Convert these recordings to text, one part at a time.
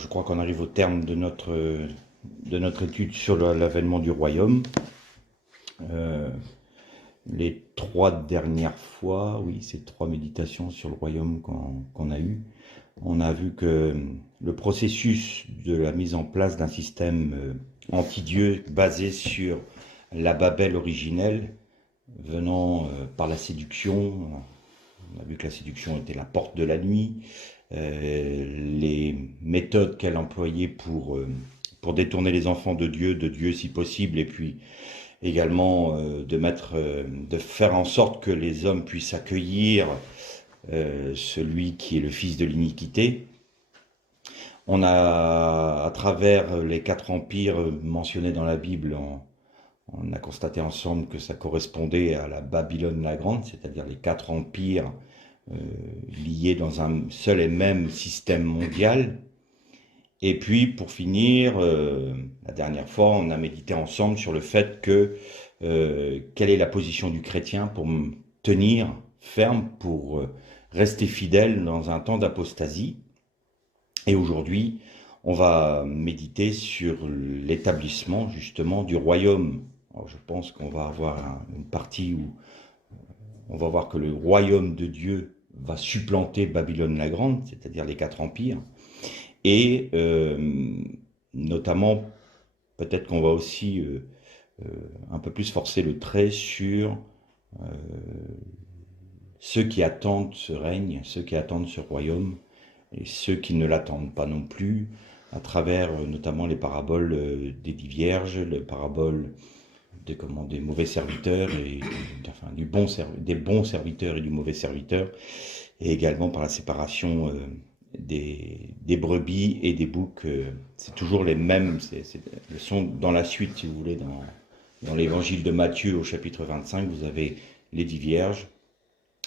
je crois qu'on arrive au terme de notre étude sur l'avènement du royaume. Les 3 dernières fois, oui, ces 3 méditations sur le royaume qu'on a eues, on a vu que le processus de la mise en place d'un système anti-Dieu basé sur la Babel originelle, venant par la séduction. On a vu que la séduction était la porte de la nuit. Les méthodes qu'elle employait pour détourner les enfants de Dieu si possible, et puis également de faire en sorte que les hommes puissent accueillir celui qui est le fils de l'iniquité. On a, à travers les 4 empires mentionnés dans la Bible, on a constaté ensemble que ça correspondait à la Babylone la Grande, c'est-à-dire les 4 empires liés dans un seul et même système mondial. Et puis, pour finir, la dernière fois, on a médité ensemble sur le fait que quelle est la position du chrétien pour tenir ferme, pour rester fidèle dans un temps d'apostasie. Et aujourd'hui, on va méditer sur l'établissement justement du royaume. Alors, je pense qu'on va avoir une partie où on va voir que le royaume de Dieu va supplanter Babylone la Grande, c'est-à-dire les 4 empires. Et notamment, peut-être qu'on va aussi un peu plus forcer le trait sur ceux qui attendent ce règne, ceux qui attendent ce royaume, et ceux qui ne l'attendent pas non plus, à travers notamment les paraboles des 10 vierges, les paraboles des mauvais serviteurs, des bons serviteurs et du mauvais serviteur, et également par la séparation des brebis et des boucs. C'est toujours les mêmes, elles sont dans la suite, si vous voulez, dans l'évangile de Matthieu au chapitre 25, vous avez les 10 vierges,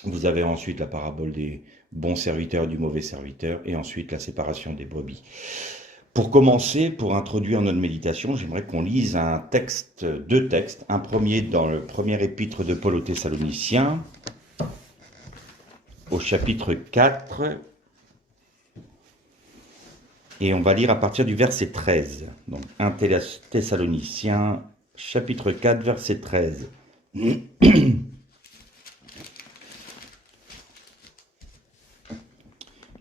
vous avez ensuite la parabole des bons serviteurs et du mauvais serviteur, et ensuite la séparation des brebis. Pour commencer, pour introduire notre méditation, j'aimerais qu'on lise deux textes. Un premier dans le premier épître de Paul aux Thessaloniciens, au chapitre 4, et on va lire à partir du verset 13. Donc 1 Thessaloniciens, chapitre 4, verset 13.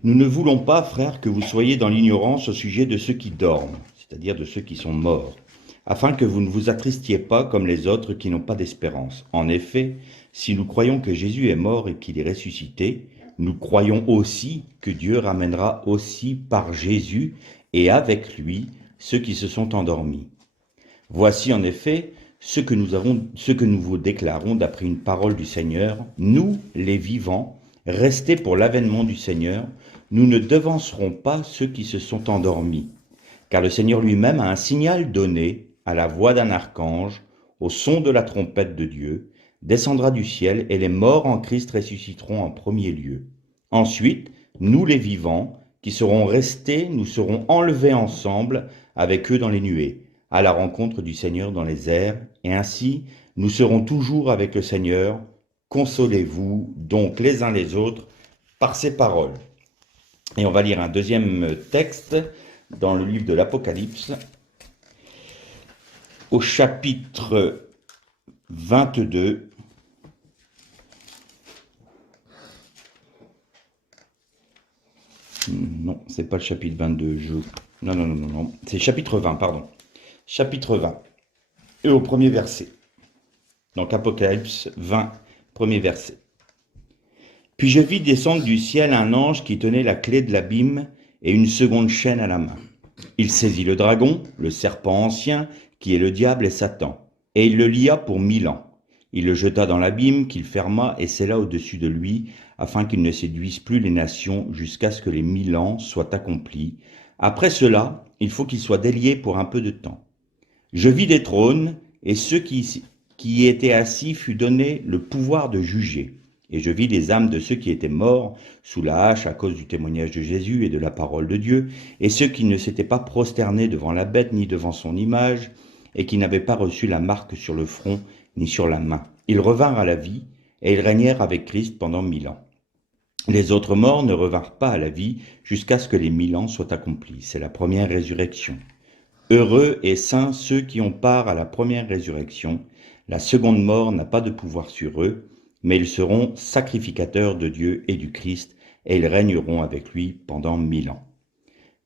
Nous ne voulons pas, frères, que vous soyez dans l'ignorance au sujet de ceux qui dorment, c'est-à-dire de ceux qui sont morts, afin que vous ne vous attristiez pas comme les autres qui n'ont pas d'espérance. En effet, si nous croyons que Jésus est mort et qu'il est ressuscité, nous croyons aussi que Dieu ramènera aussi par Jésus et avec lui ceux qui se sont endormis. Voici en effet ce que nous vous déclarons d'après une parole du Seigneur, nous, les vivants, restés pour l'avènement du Seigneur, nous ne devancerons pas ceux qui se sont endormis, car le Seigneur lui-même a un signal donné à la voix d'un archange, au son de la trompette de Dieu, descendra du ciel, et les morts en Christ ressusciteront en premier lieu. Ensuite, nous les vivants, qui serons restés, nous serons enlevés ensemble avec eux dans les nuées, à la rencontre du Seigneur dans les airs, et ainsi nous serons toujours avec le Seigneur. Consolez-vous donc les uns les autres par ces paroles. Et on va lire un deuxième texte dans le livre de l'Apocalypse, au chapitre 22. Non, c'est pas le chapitre 22. Non. C'est chapitre 20, pardon. Chapitre 20. Et au premier verset. Donc Apocalypse 20, premier verset. Puis je vis descendre du ciel un ange qui tenait la clé de l'abîme et une seconde chaîne à la main. Il saisit le dragon, le serpent ancien, qui est le diable et Satan, et il le lia pour 1000 ans. Il le jeta dans l'abîme qu'il ferma et scella au-dessus de lui, afin qu'il ne séduise plus les nations jusqu'à ce que les 1000 ans soient accomplis. Après cela, il faut qu'il soit délié pour un peu de temps. Je vis des trônes, et ceux qui y étaient assis fut donné le pouvoir de juger. Et je vis les âmes de ceux qui étaient morts sous la hache à cause du témoignage de Jésus et de la parole de Dieu, et ceux qui ne s'étaient pas prosternés devant la bête ni devant son image, et qui n'avaient pas reçu la marque sur le front ni sur la main. Ils revinrent à la vie, et ils régnèrent avec Christ pendant 1000 ans. Les autres morts ne revinrent pas à la vie jusqu'à ce que les 1000 ans soient accomplis. C'est la première résurrection. Heureux et saints ceux qui ont part à la première résurrection. La seconde mort n'a pas de pouvoir sur eux, mais ils seront sacrificateurs de Dieu et du Christ, et ils régneront avec lui pendant 1000 ans.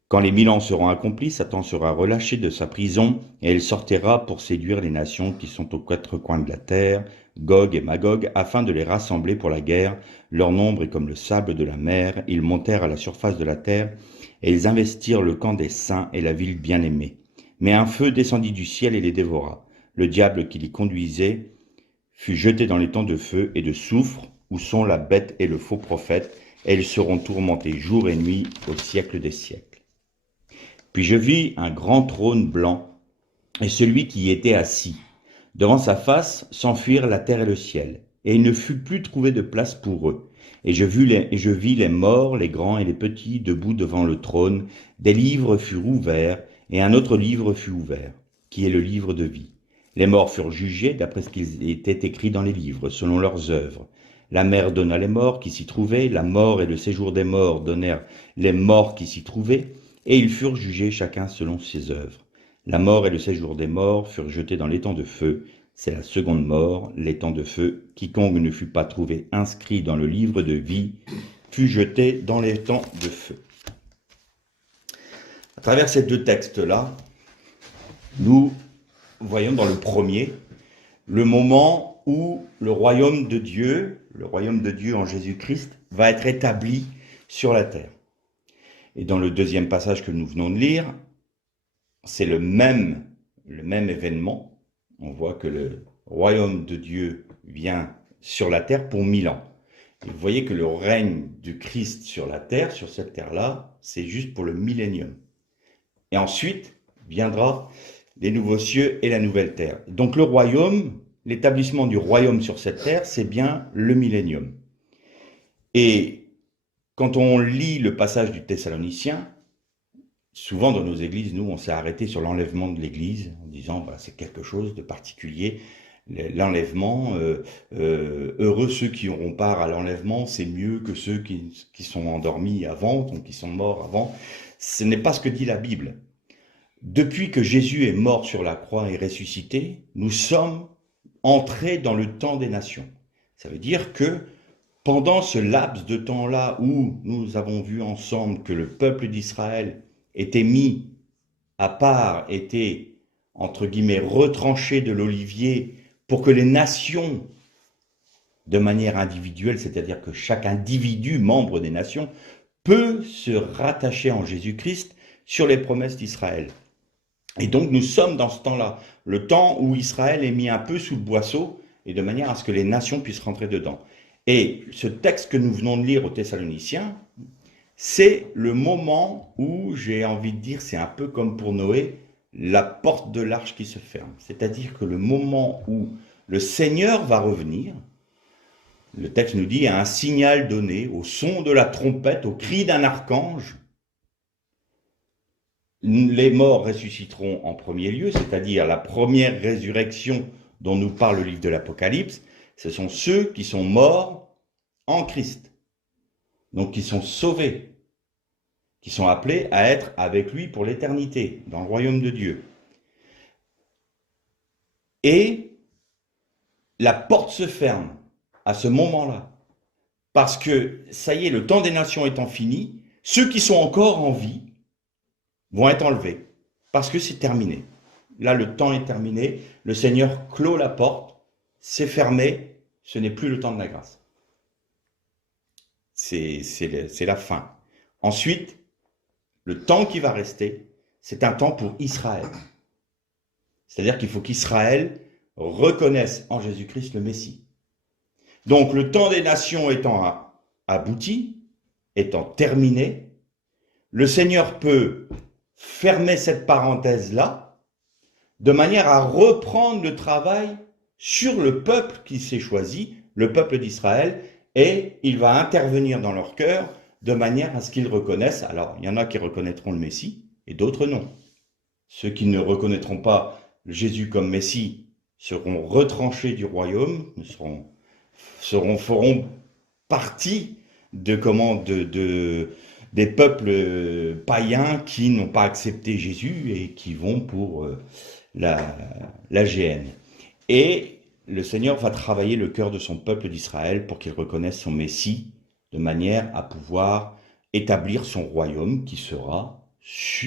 Quand les 1000 ans seront accomplis, Satan sera relâché de sa prison, et il sortira pour séduire les nations qui sont aux quatre coins de la terre, Gog et Magog, afin de les rassembler pour la guerre. Leur nombre est comme le sable de la mer. Ils montèrent à la surface de la terre, et ils investirent le camp des saints et la ville bien-aimée. Mais un feu descendit du ciel et les dévora. Le diable qui les conduisait fut jeté dans les temps de feu et de soufre, où sont la bête et le faux prophète, et ils seront tourmentés jour et nuit au siècle des siècles. Puis je vis un grand trône blanc, et celui qui y était assis. Devant sa face s'enfuirent la terre et le ciel, et il ne fut plus trouvé de place pour eux. Et je vis les morts, les grands et les petits, debout devant le trône. Des livres furent ouverts, et un autre livre fut ouvert, qui est le livre de vie. Les morts furent jugés d'après ce qui était écrit dans les livres, selon leurs œuvres. La mer donna les morts qui s'y trouvaient, la mort et le séjour des morts donnèrent les morts qui s'y trouvaient, et ils furent jugés chacun selon ses œuvres. La mort et le séjour des morts furent jetés dans l'étang de feu. C'est la seconde mort, l'étang de feu. Quiconque ne fut pas trouvé inscrit dans le livre de vie fut jeté dans l'étang de feu. À travers ces deux textes-là, nous voyons dans le premier le moment où le royaume de Dieu en Jésus-Christ, va être établi sur la terre. Et dans le deuxième passage que nous venons de lire, c'est le même événement. On voit que le royaume de Dieu vient sur la terre pour 1000 ans. Et vous voyez que le règne du Christ sur la terre, sur cette terre-là, c'est juste pour le millénium. Et ensuite viendra les nouveaux cieux et la nouvelle terre. Donc le royaume, l'établissement du royaume sur cette terre, c'est bien le millénium. Et quand on lit le passage du Thessaloniciens, souvent dans nos églises, nous, on s'est arrêté sur l'enlèvement de l'église, en disant c'est quelque chose de particulier. L'enlèvement, heureux ceux qui auront part à l'enlèvement, c'est mieux que ceux qui sont endormis avant, donc qui sont morts avant. Ce n'est pas ce que dit la Bible. Depuis que Jésus est mort sur la croix et ressuscité, nous sommes entrés dans le temps des nations. Ça veut dire que pendant ce laps de temps-là où nous avons vu ensemble que le peuple d'Israël était mis à part, était, entre guillemets, retranché de l'olivier pour que les nations, de manière individuelle, c'est-à-dire que chaque individu, membre des nations, peut se rattacher en Jésus-Christ sur les promesses d'Israël. Et donc nous sommes dans ce temps-là, le temps où Israël est mis un peu sous le boisseau, et de manière à ce que les nations puissent rentrer dedans. Et ce texte que nous venons de lire aux Thessaloniciens, c'est le moment où, j'ai envie de dire, c'est un peu comme pour Noé, la porte de l'arche qui se ferme. C'est-à-dire que le moment où le Seigneur va revenir, le texte nous dit, à un signal donné, au son de la trompette, au cri d'un archange, les morts ressusciteront en premier lieu, c'est-à-dire la première résurrection dont nous parle le livre de l'Apocalypse, ce sont ceux qui sont morts en Christ, donc qui sont sauvés, qui sont appelés à être avec lui pour l'éternité, dans le royaume de Dieu. Et la porte se ferme à ce moment-là, parce que, ça y est, le temps des nations étant fini, ceux qui sont encore en vie vont être enlevés, parce que c'est terminé. Là, le temps est terminé, le Seigneur clôt la porte, c'est fermé, ce n'est plus le temps de la grâce. C'est la fin. Ensuite, le temps qui va rester, c'est un temps pour Israël. C'est-à-dire qu'il faut qu'Israël reconnaisse en Jésus-Christ le Messie. Donc, le temps des nations étant abouti, étant terminé, le Seigneur peut fermer cette parenthèse-là, de manière à reprendre le travail sur le peuple qui s'est choisi, le peuple d'Israël, et il va intervenir dans leur cœur de manière à ce qu'ils reconnaissent. Alors, il y en a qui reconnaîtront le Messie et d'autres non. Ceux qui ne reconnaîtront pas Jésus comme Messie seront retranchés du royaume, feront partie des peuples païens qui n'ont pas accepté Jésus et qui vont pour la, la GN. Et le Seigneur va travailler le cœur de son peuple d'Israël pour qu'il reconnaisse son Messie de manière à pouvoir établir son royaume qui sera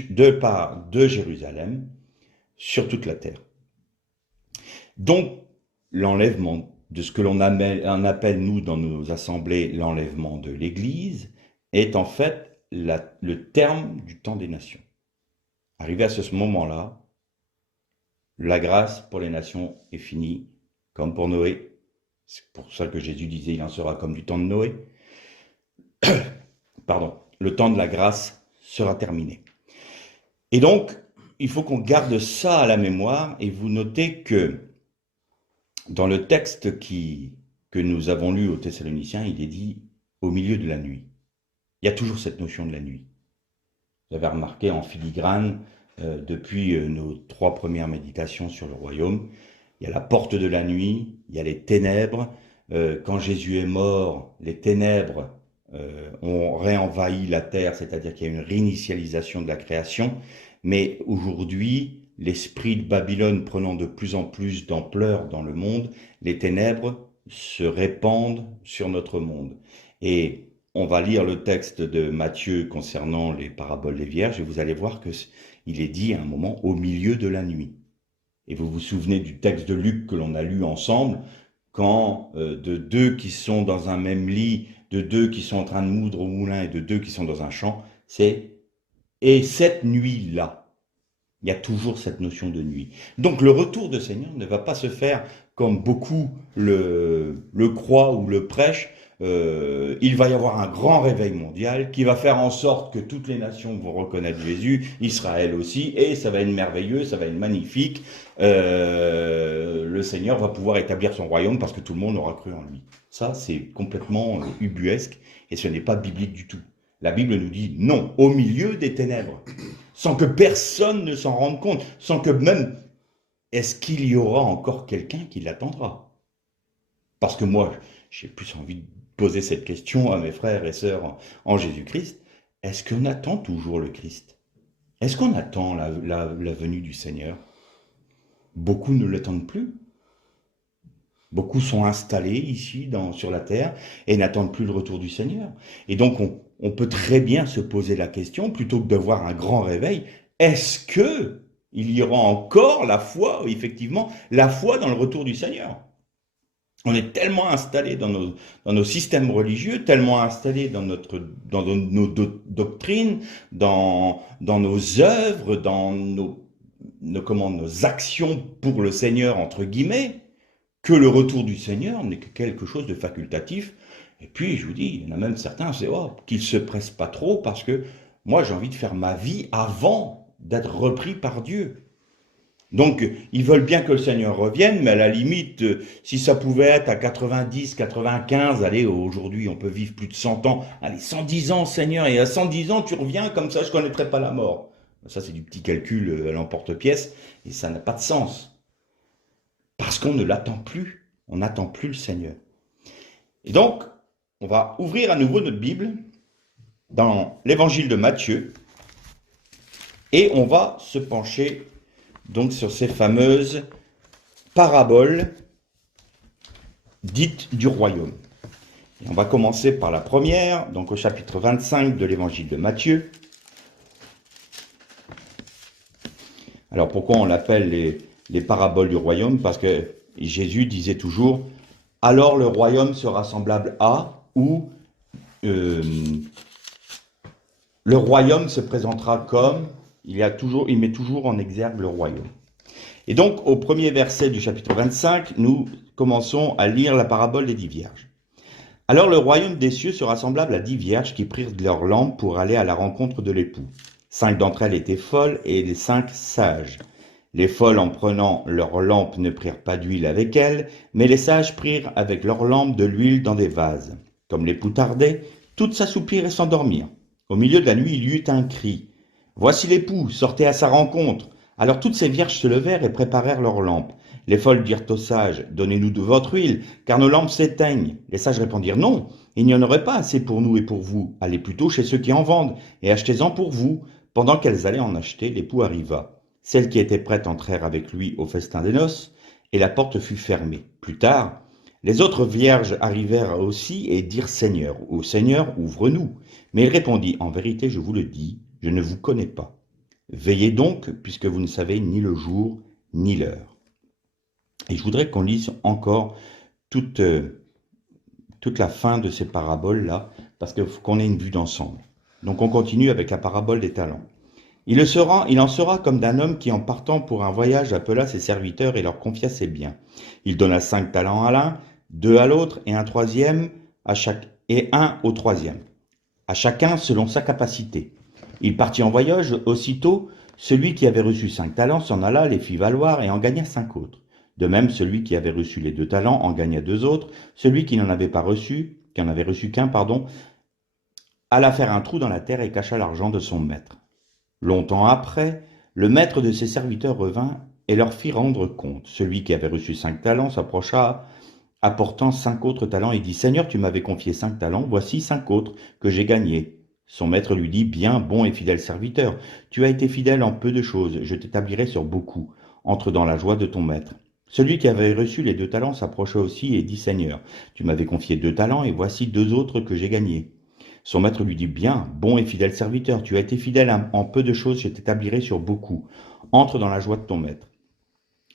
de part de Jérusalem sur toute la terre. Donc, l'enlèvement de ce que l'on appelle, nous, dans nos assemblées, l'enlèvement de l'Église, est en fait le terme du temps des nations. Arrivé à ce moment-là, la grâce pour les nations est finie, comme pour Noé. C'est pour ça que Jésus disait, il en sera comme du temps de Noé. Pardon, le temps de la grâce sera terminé. Et donc, il faut qu'on garde ça à la mémoire, et vous notez que dans le texte que nous avons lu aux Thessaloniciens, il est dit au milieu de la nuit. Il y a toujours cette notion de la nuit. Vous avez remarqué en filigrane, depuis nos 3 premières méditations sur le royaume, il y a la porte de la nuit, il y a les ténèbres. Quand Jésus est mort, les ténèbres ont réenvahi la terre, c'est-à-dire qu'il y a une réinitialisation de la création. Mais aujourd'hui, l'esprit de Babylone prenant de plus en plus d'ampleur dans le monde, les ténèbres se répandent sur notre monde. Et on va lire le texte de Matthieu concernant les paraboles des vierges, et vous allez voir qu'il est dit à un moment au milieu de la nuit. Et vous vous souvenez du texte de Luc que l'on a lu ensemble, quand de 2 qui sont dans un même lit, de 2 qui sont en train de moudre au moulin et de 2 qui sont dans un champ, c'est « et cette nuit-là ». Il y a toujours cette notion de nuit. Donc le retour de Seigneur ne va pas se faire comme beaucoup le croient ou le prêchent. Il va y avoir un grand réveil mondial qui va faire en sorte que toutes les nations vont reconnaître Jésus, Israël aussi, et ça va être merveilleux, ça va être magnifique. Le Seigneur va pouvoir établir son royaume parce que tout le monde aura cru en lui. Ça, c'est complètement ubuesque et ce n'est pas biblique du tout. La Bible nous dit non, au milieu des ténèbres, sans que personne ne s'en rende compte, sans que même, est-ce qu'il y aura encore quelqu'un qui l'attendra? Parce que moi, j'ai plus envie de poser cette question à mes frères et sœurs en Jésus-Christ, est-ce qu'on attend toujours le Christ? Est-ce qu'on attend la venue du Seigneur? Beaucoup ne l'attendent plus. Beaucoup sont installés ici sur la terre et n'attendent plus le retour du Seigneur. Et donc on peut très bien se poser la question, plutôt que d'avoir un grand réveil, est-ce que il y aura encore la foi, effectivement, la foi dans le retour du Seigneur? On est tellement installés dans nos systèmes religieux, tellement installés dans nos doctrines, dans nos œuvres, dans nos actions pour le Seigneur, entre guillemets, que le retour du Seigneur n'est que quelque chose de facultatif. Et puis, je vous dis, il y en a même certains, c'est qu'ils ne se pressent pas trop, parce que moi, j'ai envie de faire ma vie avant d'être repris par Dieu. Donc, ils veulent bien que le Seigneur revienne, mais à la limite, si ça pouvait être à 90, 95, allez, aujourd'hui, on peut vivre plus de 100 ans, allez, 110 ans, Seigneur, et à 110 ans, tu reviens, comme ça, je ne connaîtrai pas la mort. Ça, c'est du petit calcul à l'emporte-pièce, et ça n'a pas de sens. Parce qu'on ne l'attend plus, on n'attend plus le Seigneur. Et donc, on va ouvrir à nouveau notre Bible dans l'évangile de Matthieu, et on va se pencher donc sur ces fameuses paraboles dites du royaume. Et on va commencer par la première, donc au chapitre 25 de l'évangile de Matthieu. Alors pourquoi on l'appelle les paraboles du royaume? Parce que Jésus disait toujours, alors le royaume sera semblable à, ou le royaume se présentera comme, il met toujours en exergue le royaume. Et donc au premier verset du chapitre 25, nous commençons à lire la parabole des 10 vierges. Alors le royaume des cieux sera semblable à 10 vierges qui prirent leurs lampes pour aller à la rencontre de l'époux. 5 d'entre elles étaient folles et les 5 sages. Les folles, en prenant leurs lampes, ne prirent pas d'huile avec elles, mais les sages prirent avec leurs lampes de l'huile dans des vases. Comme l'époux tardait, toutes s'assoupirent et s'endormirent. Au milieu de la nuit, il y eut un cri. « Voici l'époux, sortez à sa rencontre !» Alors toutes ces vierges se levèrent et préparèrent leurs lampes. Les folles dirent aux sages, « Donnez-nous de votre huile, car nos lampes s'éteignent. » Les sages répondirent, « Non. » Il n'y en aurait pas assez pour nous et pour vous. Allez plutôt chez ceux qui en vendent, et achetez-en pour vous. Pendant qu'elles allaient en acheter, l'époux arriva. Celles qui étaient prêtes entrèrent avec lui au festin des noces, et la porte fut fermée. Plus tard, les autres vierges arrivèrent aussi et dirent Seigneur, ô Seigneur, ouvre-nous. Mais il répondit, en vérité, je vous le dis, je ne vous connais pas. Veillez donc, puisque vous ne savez ni le jour ni l'heure. Et je voudrais qu'on lise encore toute, toute la fin de ces paraboles-là, parce qu'il faut qu'on ait une vue d'ensemble. Donc on continue avec la parabole des talents. Il en sera comme d'un homme qui, en partant pour un voyage, appela ses serviteurs et leur confia ses biens. Il donna 5 talents à l'un, 2 à l'autre, et un troisième et un au troisième, à chacun selon sa capacité. Il partit en voyage, aussitôt, celui qui avait reçu 5 talents s'en alla, les fit valoir et en gagna 5 autres. De même, celui qui avait reçu les 2 talents en gagna 2 autres. Celui qui n'en avait pas reçu, qui en avait reçu qu'un, alla faire un trou dans la terre et cacha l'argent de son maître. Longtemps après, le maître de ses serviteurs revint et leur fit rendre compte. Celui qui avait reçu 5 talents s'approcha, apportant 5 autres talents, et dit, Seigneur, tu m'avais confié 5 talents, voici 5 autres que j'ai gagnés. Son maître lui dit, bien, bon et fidèle serviteur, tu as été fidèle en peu de choses, je t'établirai sur beaucoup. Entre dans la joie de ton maître. Celui qui avait reçu les 2 talents s'approcha aussi et dit, Seigneur, tu m'avais confié 2 talents, et voici 2 autres que j'ai gagnés. Son maître lui dit, bien, bon et fidèle serviteur, tu as été fidèle en peu de choses, je t'établirai sur beaucoup. Entre dans la joie de ton maître.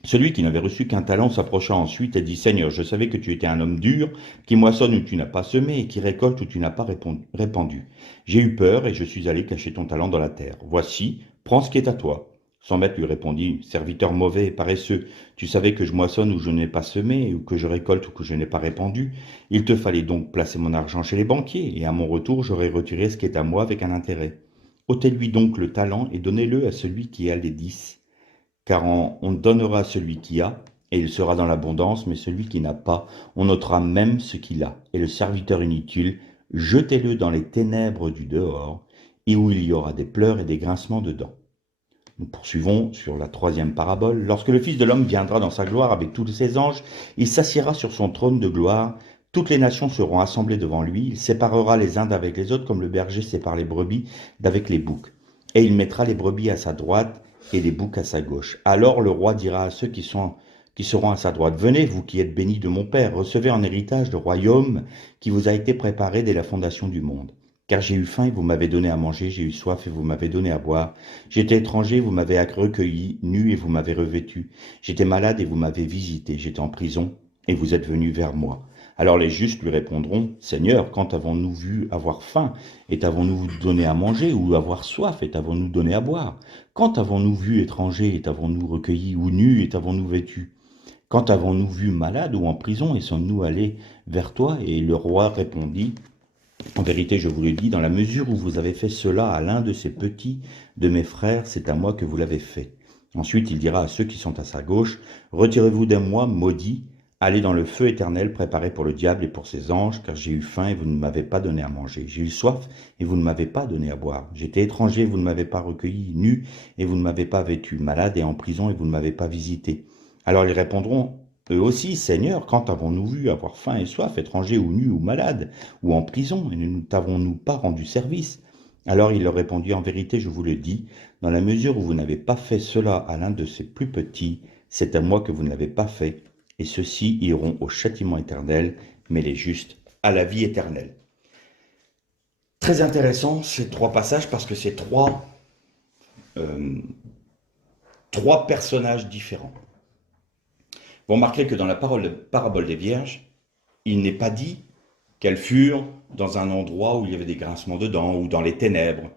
Celui qui n'avait reçu qu'un talent s'approcha ensuite et dit, Seigneur, je savais que tu étais un homme dur, qui moissonne où tu n'as pas semé et qui récolte où tu n'as pas répandu. J'ai eu peur et je suis allé cacher ton talent dans la terre. Voici, prends ce qui est à toi. Son maître lui répondit, serviteur mauvais et paresseux, tu savais que je moissonne où je n'ai pas semé, ou que je récolte où que je n'ai pas répandu. Il te fallait donc placer mon argent chez les banquiers, et à mon retour j'aurais retiré ce qui est à moi avec un intérêt. Ôtez-lui donc le talent et donnez-le à celui qui a les 10. Car on donnera à celui qui a, et il sera dans l'abondance, mais celui qui n'a pas, on ôtera même ce qu'il a. Et le serviteur inutile, jetez-le dans les ténèbres du dehors, et où il y aura des pleurs et des grincements de dents. Nous poursuivons sur la 3e parabole. Lorsque le Fils de l'homme viendra dans sa gloire avec tous ses anges, il s'assiera sur son trône de gloire. Toutes les nations seront assemblées devant lui. Il séparera les uns d'avec les autres comme le berger sépare les brebis d'avec les boucs. Et il mettra les brebis à sa droite et les boucs à sa gauche. Alors le roi dira à ceux qui seront à sa droite, venez, vous qui êtes bénis de mon Père, recevez en héritage le royaume qui vous a été préparé dès la fondation du monde. Car j'ai eu faim et vous m'avez donné à manger, j'ai eu soif et vous m'avez donné à boire. J'étais étranger, vous m'avez recueilli, nu et vous m'avez revêtu. J'étais malade et vous m'avez visité, j'étais en prison et vous êtes venu vers moi. Alors les justes lui répondront, Seigneur, quand avons-nous vu avoir faim et t'avons-nous donné à manger, ou avoir soif et t'avons-nous donné à boire? Quand avons-nous vu étranger et t'avons-nous recueilli, ou nu et t'avons-nous vêtu? Quand avons-nous vu malade ou en prison et sommes-nous allés vers toi? Et le roi répondit, en vérité, je vous le dis, dans la mesure où vous avez fait cela à l'un de ces petits de mes frères, c'est à moi que vous l'avez fait. Ensuite, il dira à ceux qui sont à sa gauche, retirez-vous de moi, maudits, allez dans le feu éternel préparé pour le diable et pour ses anges, car j'ai eu faim et vous ne m'avez pas donné à manger. J'ai eu soif et vous ne m'avez pas donné à boire. J'étais étranger, vous ne m'avez pas recueilli, nu et vous ne m'avez pas vêtu, malade et en prison et vous ne m'avez pas visité. Alors ils répondront, eux aussi, Seigneur, quand avons-nous vu avoir faim et soif, étranger ou nu ou malade, ou en prison, et ne t'avons-nous pas rendu service? Alors il leur répondit, en vérité, je vous le dis, dans la mesure où vous n'avez pas fait cela à l'un de ces plus petits, c'est à moi que vous ne l'avez pas fait, et ceux-ci iront au châtiment éternel, mais les justes à la vie éternelle. Très intéressant ces 3 passages, parce que c'est trois personnages différents. Vous remarquerez que dans la parabole des Vierges, il n'est pas dit qu'elles furent dans un endroit où il y avait des grincements de dents ou dans les ténèbres,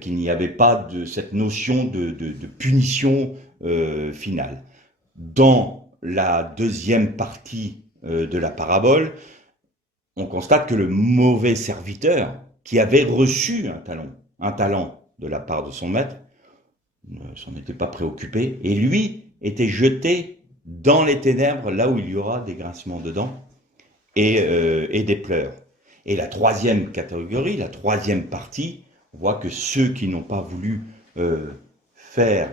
qu'il n'y avait pas de cette notion de punition finale. Dans la 2e partie de la parabole, on constate que le mauvais serviteur qui avait reçu un talent de la part de son maître, ne s'en était pas préoccupé, et lui était jeté dans les ténèbres, là où il y aura des grincements de dents et des pleurs. Et la 3e catégorie, la 3e partie, on voit que ceux qui n'ont pas voulu faire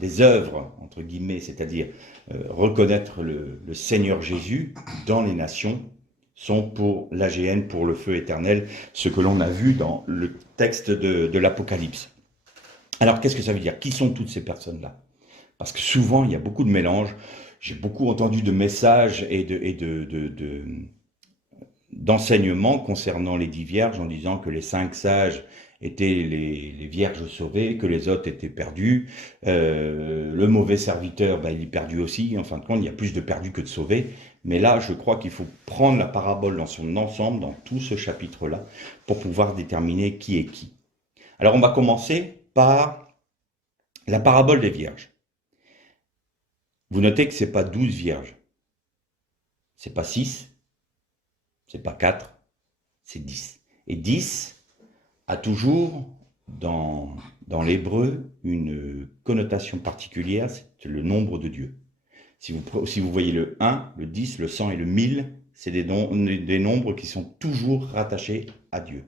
des œuvres, entre guillemets, c'est-à-dire reconnaître le Seigneur Jésus dans les nations, sont pour l'AGN, pour le feu éternel, ce que l'on a vu dans le texte de l'Apocalypse. Alors, qu'est-ce que ça veut dire? Qui sont toutes ces personnes-là? Parce que souvent, il y a beaucoup de mélanges. J'ai beaucoup entendu de messages d'enseignements concernant les 10 vierges en disant que les 5 sages étaient les vierges sauvées, que les autres étaient perdus. Le mauvais serviteur, ben, il est perdu aussi. En fin de compte, il y a plus de perdus que de sauvés. Mais là, je crois qu'il faut prendre la parabole dans son ensemble, dans tout ce chapitre-là, pour pouvoir déterminer qui est qui. Alors, on va commencer par la parabole des vierges. Vous notez que ce n'est pas 12 vierges. C'est pas 6, c'est pas 4, c'est 10. Et 10 a toujours, dans l'hébreu, une connotation particulière, c'est le nombre de Dieu. Si vous voyez le 1, le 10, le 100 et le 1000, c'est des nombres qui sont toujours rattachés à Dieu.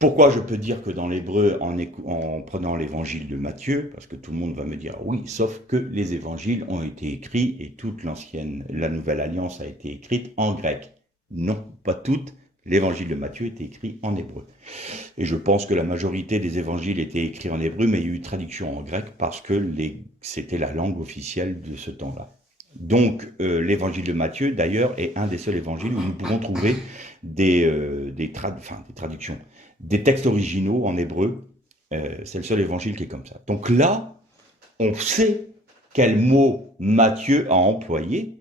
Pourquoi je peux dire que dans l'hébreu, en prenant l'évangile de Matthieu, parce que tout le monde va me dire oui, sauf que les évangiles ont été écrits et toute la Nouvelle Alliance a été écrite en grec. Non, pas toutes. L'évangile de Matthieu était écrit en hébreu. Et je pense que la majorité des évangiles étaient écrits en hébreu, mais il y a eu traduction en grec parce que c'était la langue officielle de ce temps-là. Donc, l'évangile de Matthieu, d'ailleurs, est un des seuls évangiles où nous pouvons trouver des traductions, des textes originaux en hébreu. C'est le seul évangile qui est comme ça. Donc là, on sait quel mot Matthieu a employé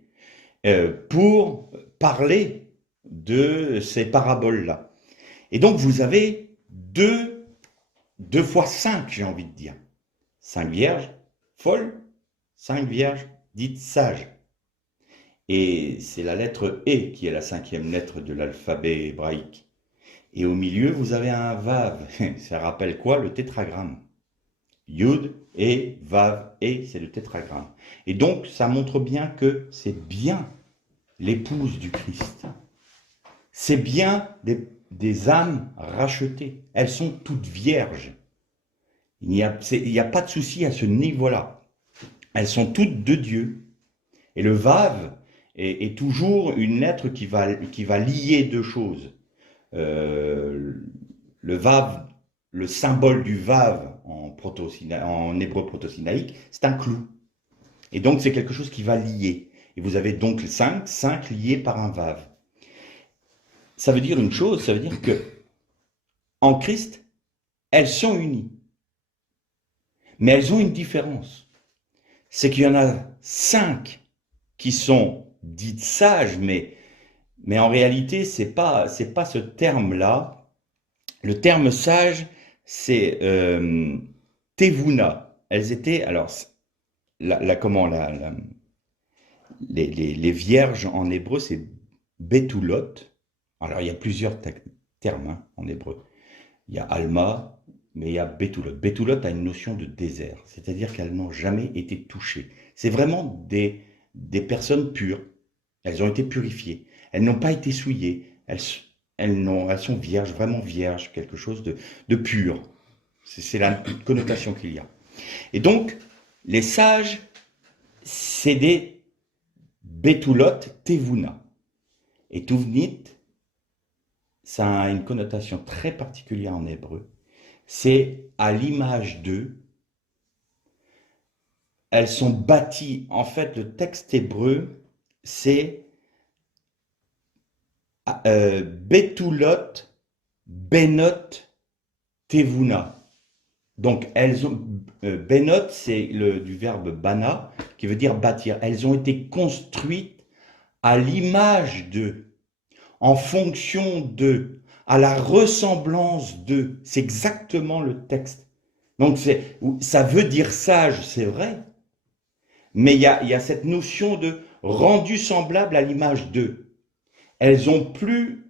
pour parler de ces paraboles-là. Et donc, vous avez deux fois 5, j'ai envie de dire. 5 vierges folles, 5 vierges dites sages. Et c'est la lettre E qui est la 5e lettre de l'alphabet hébraïque. Et au milieu, vous avez un Vav. Ça rappelle quoi? Le tétragramme. Yud et Vav et, c'est le tétragramme. Et donc, ça montre bien que c'est bien l'épouse du Christ. C'est bien des âmes rachetées. Elles sont toutes vierges. Il n'y a pas de souci à ce niveau-là. Elles sont toutes de Dieu. Et le Vav est toujours une lettre qui va lier deux choses. Le Vav, le symbole du Vav en hébreu proto-sinaïque, c'est un clou. Et donc c'est quelque chose qui va lier. Et vous avez donc 5 liés par un Vav. Ça veut dire une chose, ça veut dire que en Christ, elles sont unies. Mais elles ont une différence. C'est qu'il y en a 5 qui sont dites sages, mais en réalité, c'est pas ce terme-là. Le terme sage, c'est tevuna. Elles étaient, alors, les vierges en hébreu, c'est betulot. Alors, il y a plusieurs termes en hébreu. Il y a alma, mais il y a betulot. Betulot a une notion de désert, c'est-à-dire qu'elles n'ont jamais été touchées. C'est vraiment des personnes pures. Elles ont été purifiées. Elles n'ont pas été souillées. Elles sont vierges, vraiment vierges, quelque chose de pur. C'est la connotation qu'il y a. Et donc, les sages, c'est des betulot tevuna. Et tuvnit, ça a une connotation très particulière en hébreu. C'est à l'image d'eux. Elles sont bâties. En fait, le texte hébreu, c'est betulot benot tevuna. Donc, elles ont benot, c'est du verbe bana, qui veut dire bâtir. Elles ont été construites à l'image d'eux, en fonction d'eux, à la ressemblance d'eux. C'est exactement le texte. Donc, ça veut dire sage, c'est vrai, mais il y a cette notion de rendu semblable à l'image d'eux. Elles ont pu,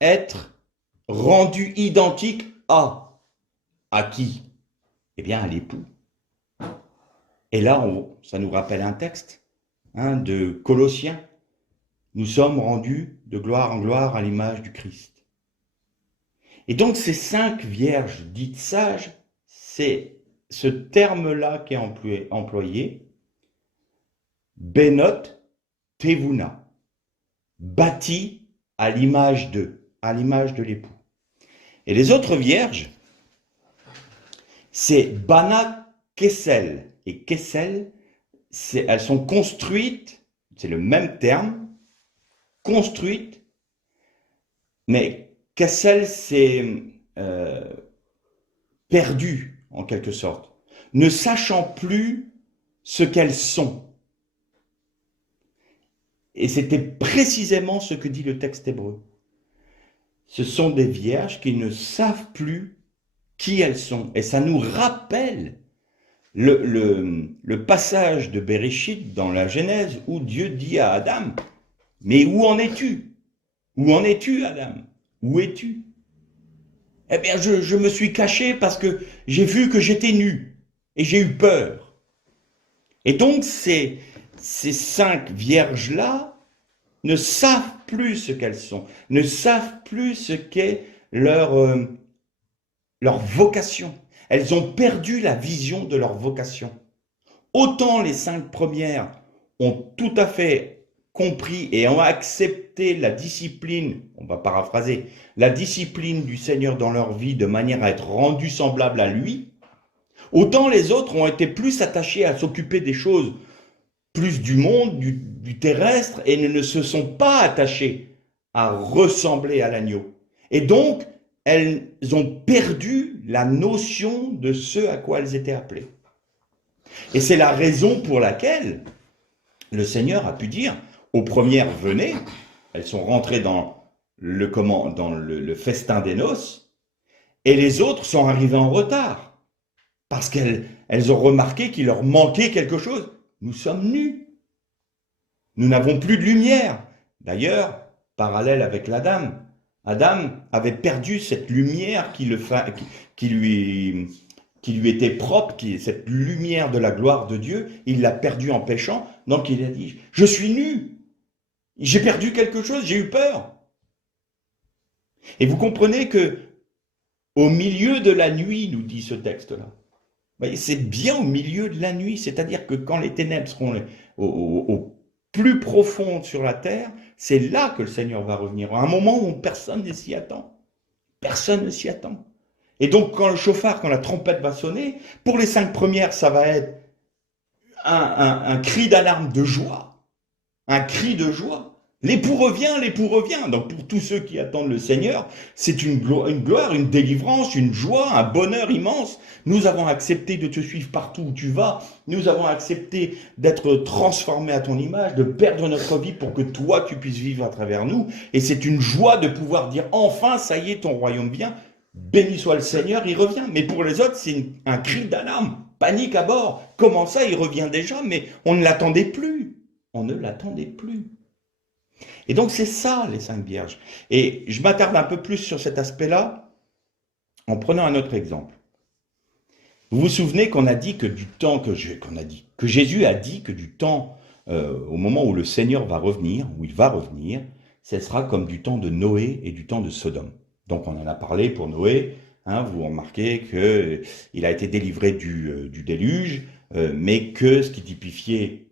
être rendues identiques à qui? Eh bien, à l'époux. Et là, ça nous rappelle un texte de Colossiens. Nous sommes rendus de gloire en gloire à l'image du Christ. Et donc, ces 5 vierges dites sages, c'est ce terme-là qui est employé. Benot, Tevuna, bâtie à l'image de l'époux. Et les autres vierges, c'est Bana Kessel. Et Kessel, elles sont construites, c'est le même terme, construites, mais Kessel, c'est perdu en quelque sorte, ne sachant plus ce qu'elles sont. Et c'était précisément ce que dit le texte hébreu. Ce sont des vierges qui ne savent plus qui elles sont. Et ça nous rappelle le passage de Bereshit dans la Genèse où Dieu dit à Adam, « Mais où en es-tu? Où en es-tu, Adam? Où es-tu » Eh bien, je me suis caché parce que j'ai vu que j'étais nu et j'ai eu peur. Et donc, ces 5 vierges-là ne savent plus ce qu'elles sont, ne savent plus ce qu'est leur vocation. Elles ont perdu la vision de leur vocation. Autant les 5 premières ont tout à fait compris et ont accepté la discipline, on va paraphraser, la discipline du Seigneur dans leur vie de manière à être rendues semblables à lui, autant les autres ont été plus attachés à s'occuper des choses plus du monde, du terrestre, et ne se sont pas attachés à ressembler à l'agneau. Et donc, elles ont perdu la notion de ce à quoi elles étaient appelées. Et c'est la raison pour laquelle le Seigneur a pu dire aux premières, venez, elles sont rentrées dans le festin des noces, et les autres sont arrivées en retard, parce qu'elles ont remarqué qu'il leur manquait quelque chose. Nous sommes nus. Nous n'avons plus de lumière. D'ailleurs, parallèle avec l'Adam, Adam avait perdu cette lumière qui lui était propre, cette lumière de la gloire de Dieu. Il l'a perdue en péchant. Donc il a dit, je suis nu. J'ai perdu quelque chose, j'ai eu peur. Et vous comprenez que au milieu de la nuit, nous dit ce texte-là, c'est bien au milieu de la nuit, c'est-à-dire que quand les ténèbres seront au plus profondes sur la terre, c'est là que le Seigneur va revenir, à un moment où personne ne s'y attend. Personne ne s'y attend. Et donc quand le chauffard, quand la trompette va sonner, pour les 5 premières, ça va être un cri d'alarme de joie, un cri de joie. L'époux revient, l'époux revient. Donc pour tous ceux qui attendent le Seigneur, c'est une gloire, une délivrance, une joie, un bonheur immense. Nous avons accepté de te suivre partout où tu vas. Nous avons accepté d'être transformés à ton image, de perdre notre vie pour que toi, tu puisses vivre à travers nous. Et c'est une joie de pouvoir dire, enfin, ça y est, ton royaume vient. Béni soit le Seigneur, il revient. Mais pour les autres, c'est un cri d'alarme, panique à bord. Comment ça, il revient déjà? Mais on ne l'attendait plus. On ne l'attendait plus. Et donc c'est ça les 5 vierges. Et je m'attarde un peu plus sur cet aspect-là en prenant un autre exemple. Vous vous souvenez qu'on a dit que que Jésus a dit que du temps, au moment où le Seigneur va revenir, où il va revenir, ce sera comme du temps de Noé et du temps de Sodome. Donc on en a parlé pour Noé, vous remarquez qu'il a été délivré du déluge, mais que ce qui typifiait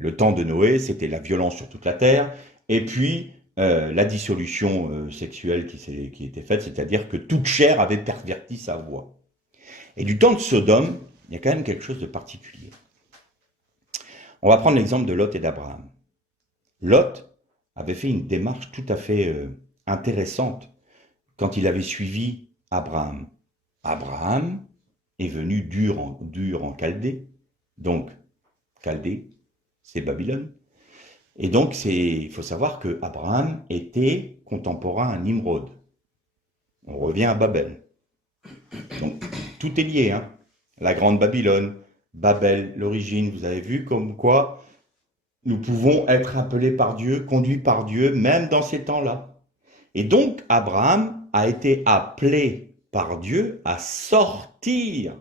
le temps de Noé, c'était la violence sur toute la terre, et puis la dissolution sexuelle qui était faite, c'est-à-dire que toute chair avait perverti sa voie. Et du temps de Sodome, il y a quand même quelque chose de particulier. On va prendre l'exemple de Lot et d'Abraham. Lot avait fait une démarche tout à fait intéressante quand il avait suivi Abraham. Abraham est venu dur en Chaldée, donc Chaldée, c'est Babylone. Et donc, il faut savoir que Abraham était contemporain à Nimrod. On revient à Babel. Donc, tout est lié, La grande Babylone, Babel, l'origine, vous avez vu comme quoi nous pouvons être appelés par Dieu, conduits par Dieu, même dans ces temps-là. Et donc, Abraham a été appelé par Dieu à sortir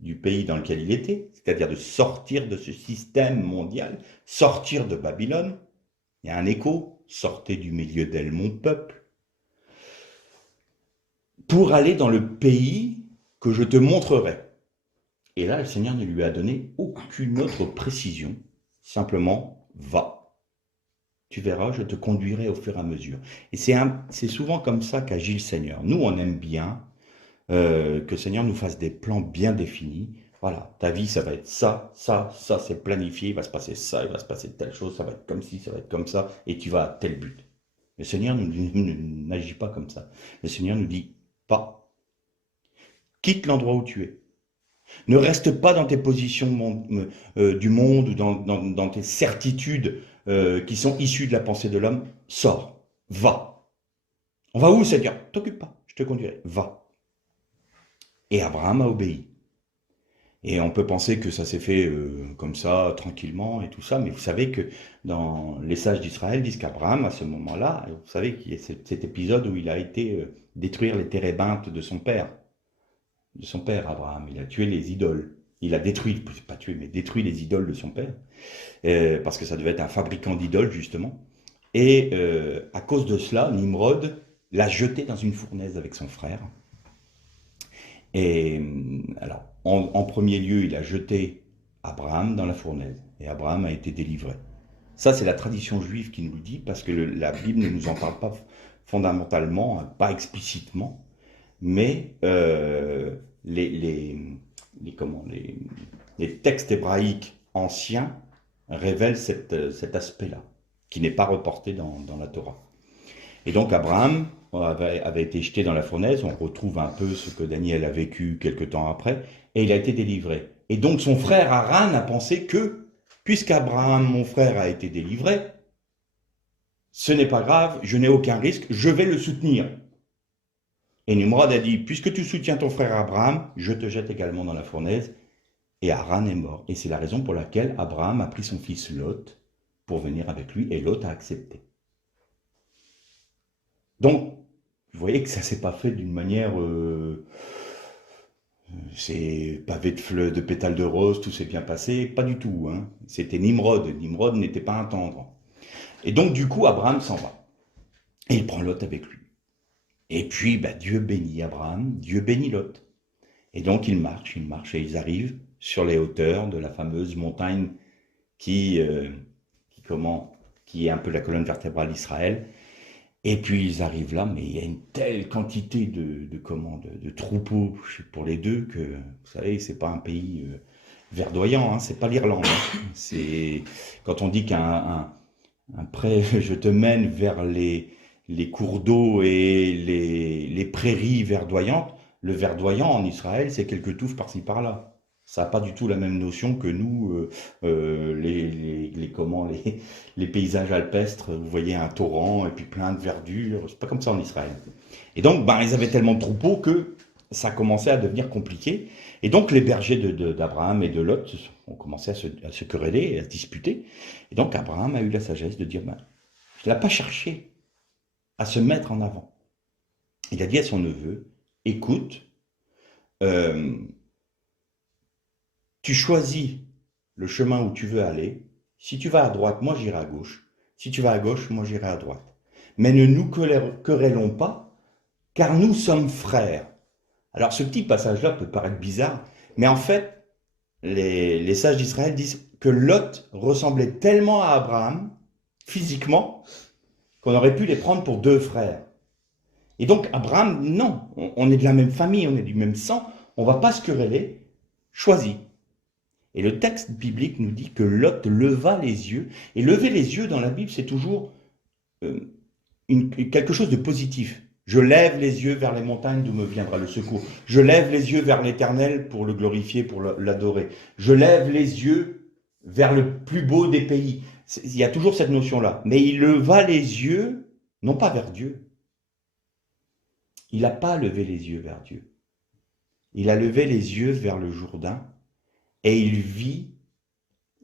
du pays dans lequel il était, c'est-à-dire de sortir de ce système mondial, sortir de Babylone. Il y a un écho, sortez du milieu d'elle, mon peuple, pour aller dans le pays que je te montrerai. Et là, le Seigneur ne lui a donné aucune autre précision, simplement, va. Tu verras, je te conduirai au fur et à mesure. Et c'est souvent comme ça qu'agit le Seigneur. Nous, on aime bien que le Seigneur nous fasse des plans bien définis. Voilà, ta vie, ça va être ça, ça, ça, c'est planifié, il va se passer ça, il va se passer telle chose, ça va être comme ci, ça va être comme ça, et tu vas à tel but. Le Seigneur n'agit pas comme ça. Le Seigneur nous dit, pas. Quitte l'endroit où tu es. Ne reste pas dans tes positions du monde ou dans tes certitudes qui sont issues de la pensée de l'homme. Sors, va. On va où, Seigneur? T'occupe pas, je te conduirai. Va. Et Abraham a obéi. Et on peut penser que ça s'est fait comme ça, tranquillement et tout ça, mais vous savez que dans les sages d'Israël disent qu'Abraham, à ce moment-là, vous savez qu'il y a cet épisode où il a été détruire les térébintes de son père Abraham. Il a tué les idoles. Il a détruit, pas tué, mais détruit les idoles de son père, parce que ça devait être un fabricant d'idoles, justement. Et à cause de cela, Nimrod l'a jeté dans une fournaise avec son frère. Et alors, en premier lieu, il a jeté Abraham dans la fournaise. Et Abraham a été délivré. Ça, c'est la tradition juive qui nous le dit, parce que la Bible ne nous en parle pas fondamentalement, pas explicitement, mais les textes hébraïques anciens révèlent cet aspect-là, qui n'est pas reporté dans la Torah. Et donc Abraham avait été jeté dans la fournaise, on retrouve un peu ce que Daniel a vécu quelque temps après, et il a été délivré. Et donc son frère Haran a pensé que, puisqu'Abraham, mon frère, a été délivré, ce n'est pas grave, je n'ai aucun risque, je vais le soutenir. Et Nimrod a dit, puisque tu soutiens ton frère Abraham, je te jette également dans la fournaise. Et Haran est mort. Et c'est la raison pour laquelle Abraham a pris son fils Lot pour venir avec lui, et Lot a accepté. Donc, vous voyez que ça ne s'est pas fait d'une manière... c'est pavé de pétales de rose, tout s'est bien passé. Pas du tout. Hein. C'était Nimrod. Nimrod n'était pas un tendre. Et donc, du coup, Abraham s'en va. Et il prend Lot avec lui. Et puis, Dieu bénit Abraham, Dieu bénit Lot. Et donc, ils marchent, et ils arrivent sur les hauteurs de la fameuse montagne qui est un peu la colonne vertébrale d'Israël. Et puis, ils arrivent là, mais il y a une telle quantité de troupeaux pour les deux que, vous savez, c'est pas un pays verdoyant, hein, c'est pas l'Irlande. Hein. C'est quand on dit qu'un pré, je te mène vers les cours d'eau et les prairies verdoyantes. Le verdoyant en Israël, c'est quelques touffes par-ci par-là. Ça n'a pas du tout la même notion que nous, les paysages alpestres. Vous voyez un torrent et puis plein de verdure. C'est pas comme ça en Israël. Et donc, ils avaient tellement de troupeaux que ça commençait à devenir compliqué. Et donc, les bergers d'Abraham et de Lot ont commencé à se quereller et à se disputer. Et donc, Abraham a eu la sagesse de dire, il n'a pas cherché à se mettre en avant. Il a dit à son neveu, écoute, tu choisis le chemin où tu veux aller. Si tu vas à droite, moi j'irai à gauche. Si tu vas à gauche, moi j'irai à droite. Mais ne nous querellons pas, car nous sommes frères. Alors ce petit passage-là peut paraître bizarre, mais en fait, les sages d'Israël disent que Lot ressemblait tellement à Abraham, physiquement, qu'on aurait pu les prendre pour deux frères. Et donc Abraham, non, on est de la même famille, on est du même sang, on ne va pas se quereller, choisis. Et le texte biblique nous dit que Lot leva les yeux, et lever les yeux dans la Bible, c'est toujours quelque chose de positif. Je lève les yeux vers les montagnes d'où me viendra le secours. Je lève les yeux vers l'Éternel pour le glorifier, pour l'adorer. Je lève les yeux vers le plus beau des pays. Il y a toujours cette notion-là. Mais il leva les yeux, non pas vers Dieu. Il n'a pas levé les yeux vers Dieu. Il a levé les yeux vers le Jourdain et il vit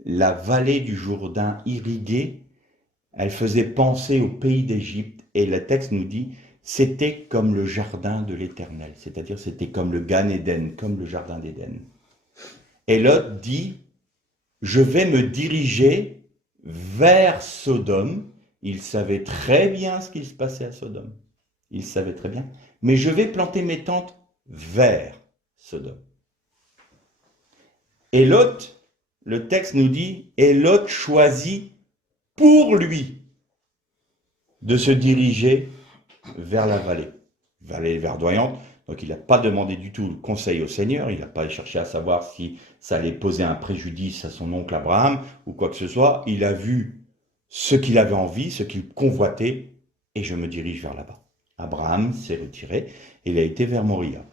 la vallée du Jourdain irriguée. Elle faisait penser au pays d'Égypte et le texte nous dit c'était comme le jardin de l'Éternel, c'est-à-dire c'était comme le Gan Éden, comme le jardin d'Éden. Et Lot dit je vais me diriger vers Sodome. Il savait très bien ce qui se passait à Sodome. Il savait très bien. Mais je vais planter mes tentes vers Sodome. Et Lot, le texte nous dit, et Lot choisit pour lui de se diriger vers la vallée verdoyante. Donc il n'a pas demandé du tout le conseil au Seigneur, il n'a pas cherché à savoir si ça allait poser un préjudice à son oncle Abraham ou quoi que ce soit. Il a vu ce qu'il avait envie, ce qu'il convoitait, et je me dirige vers là-bas. Abraham s'est retiré, et il a été vers Moria.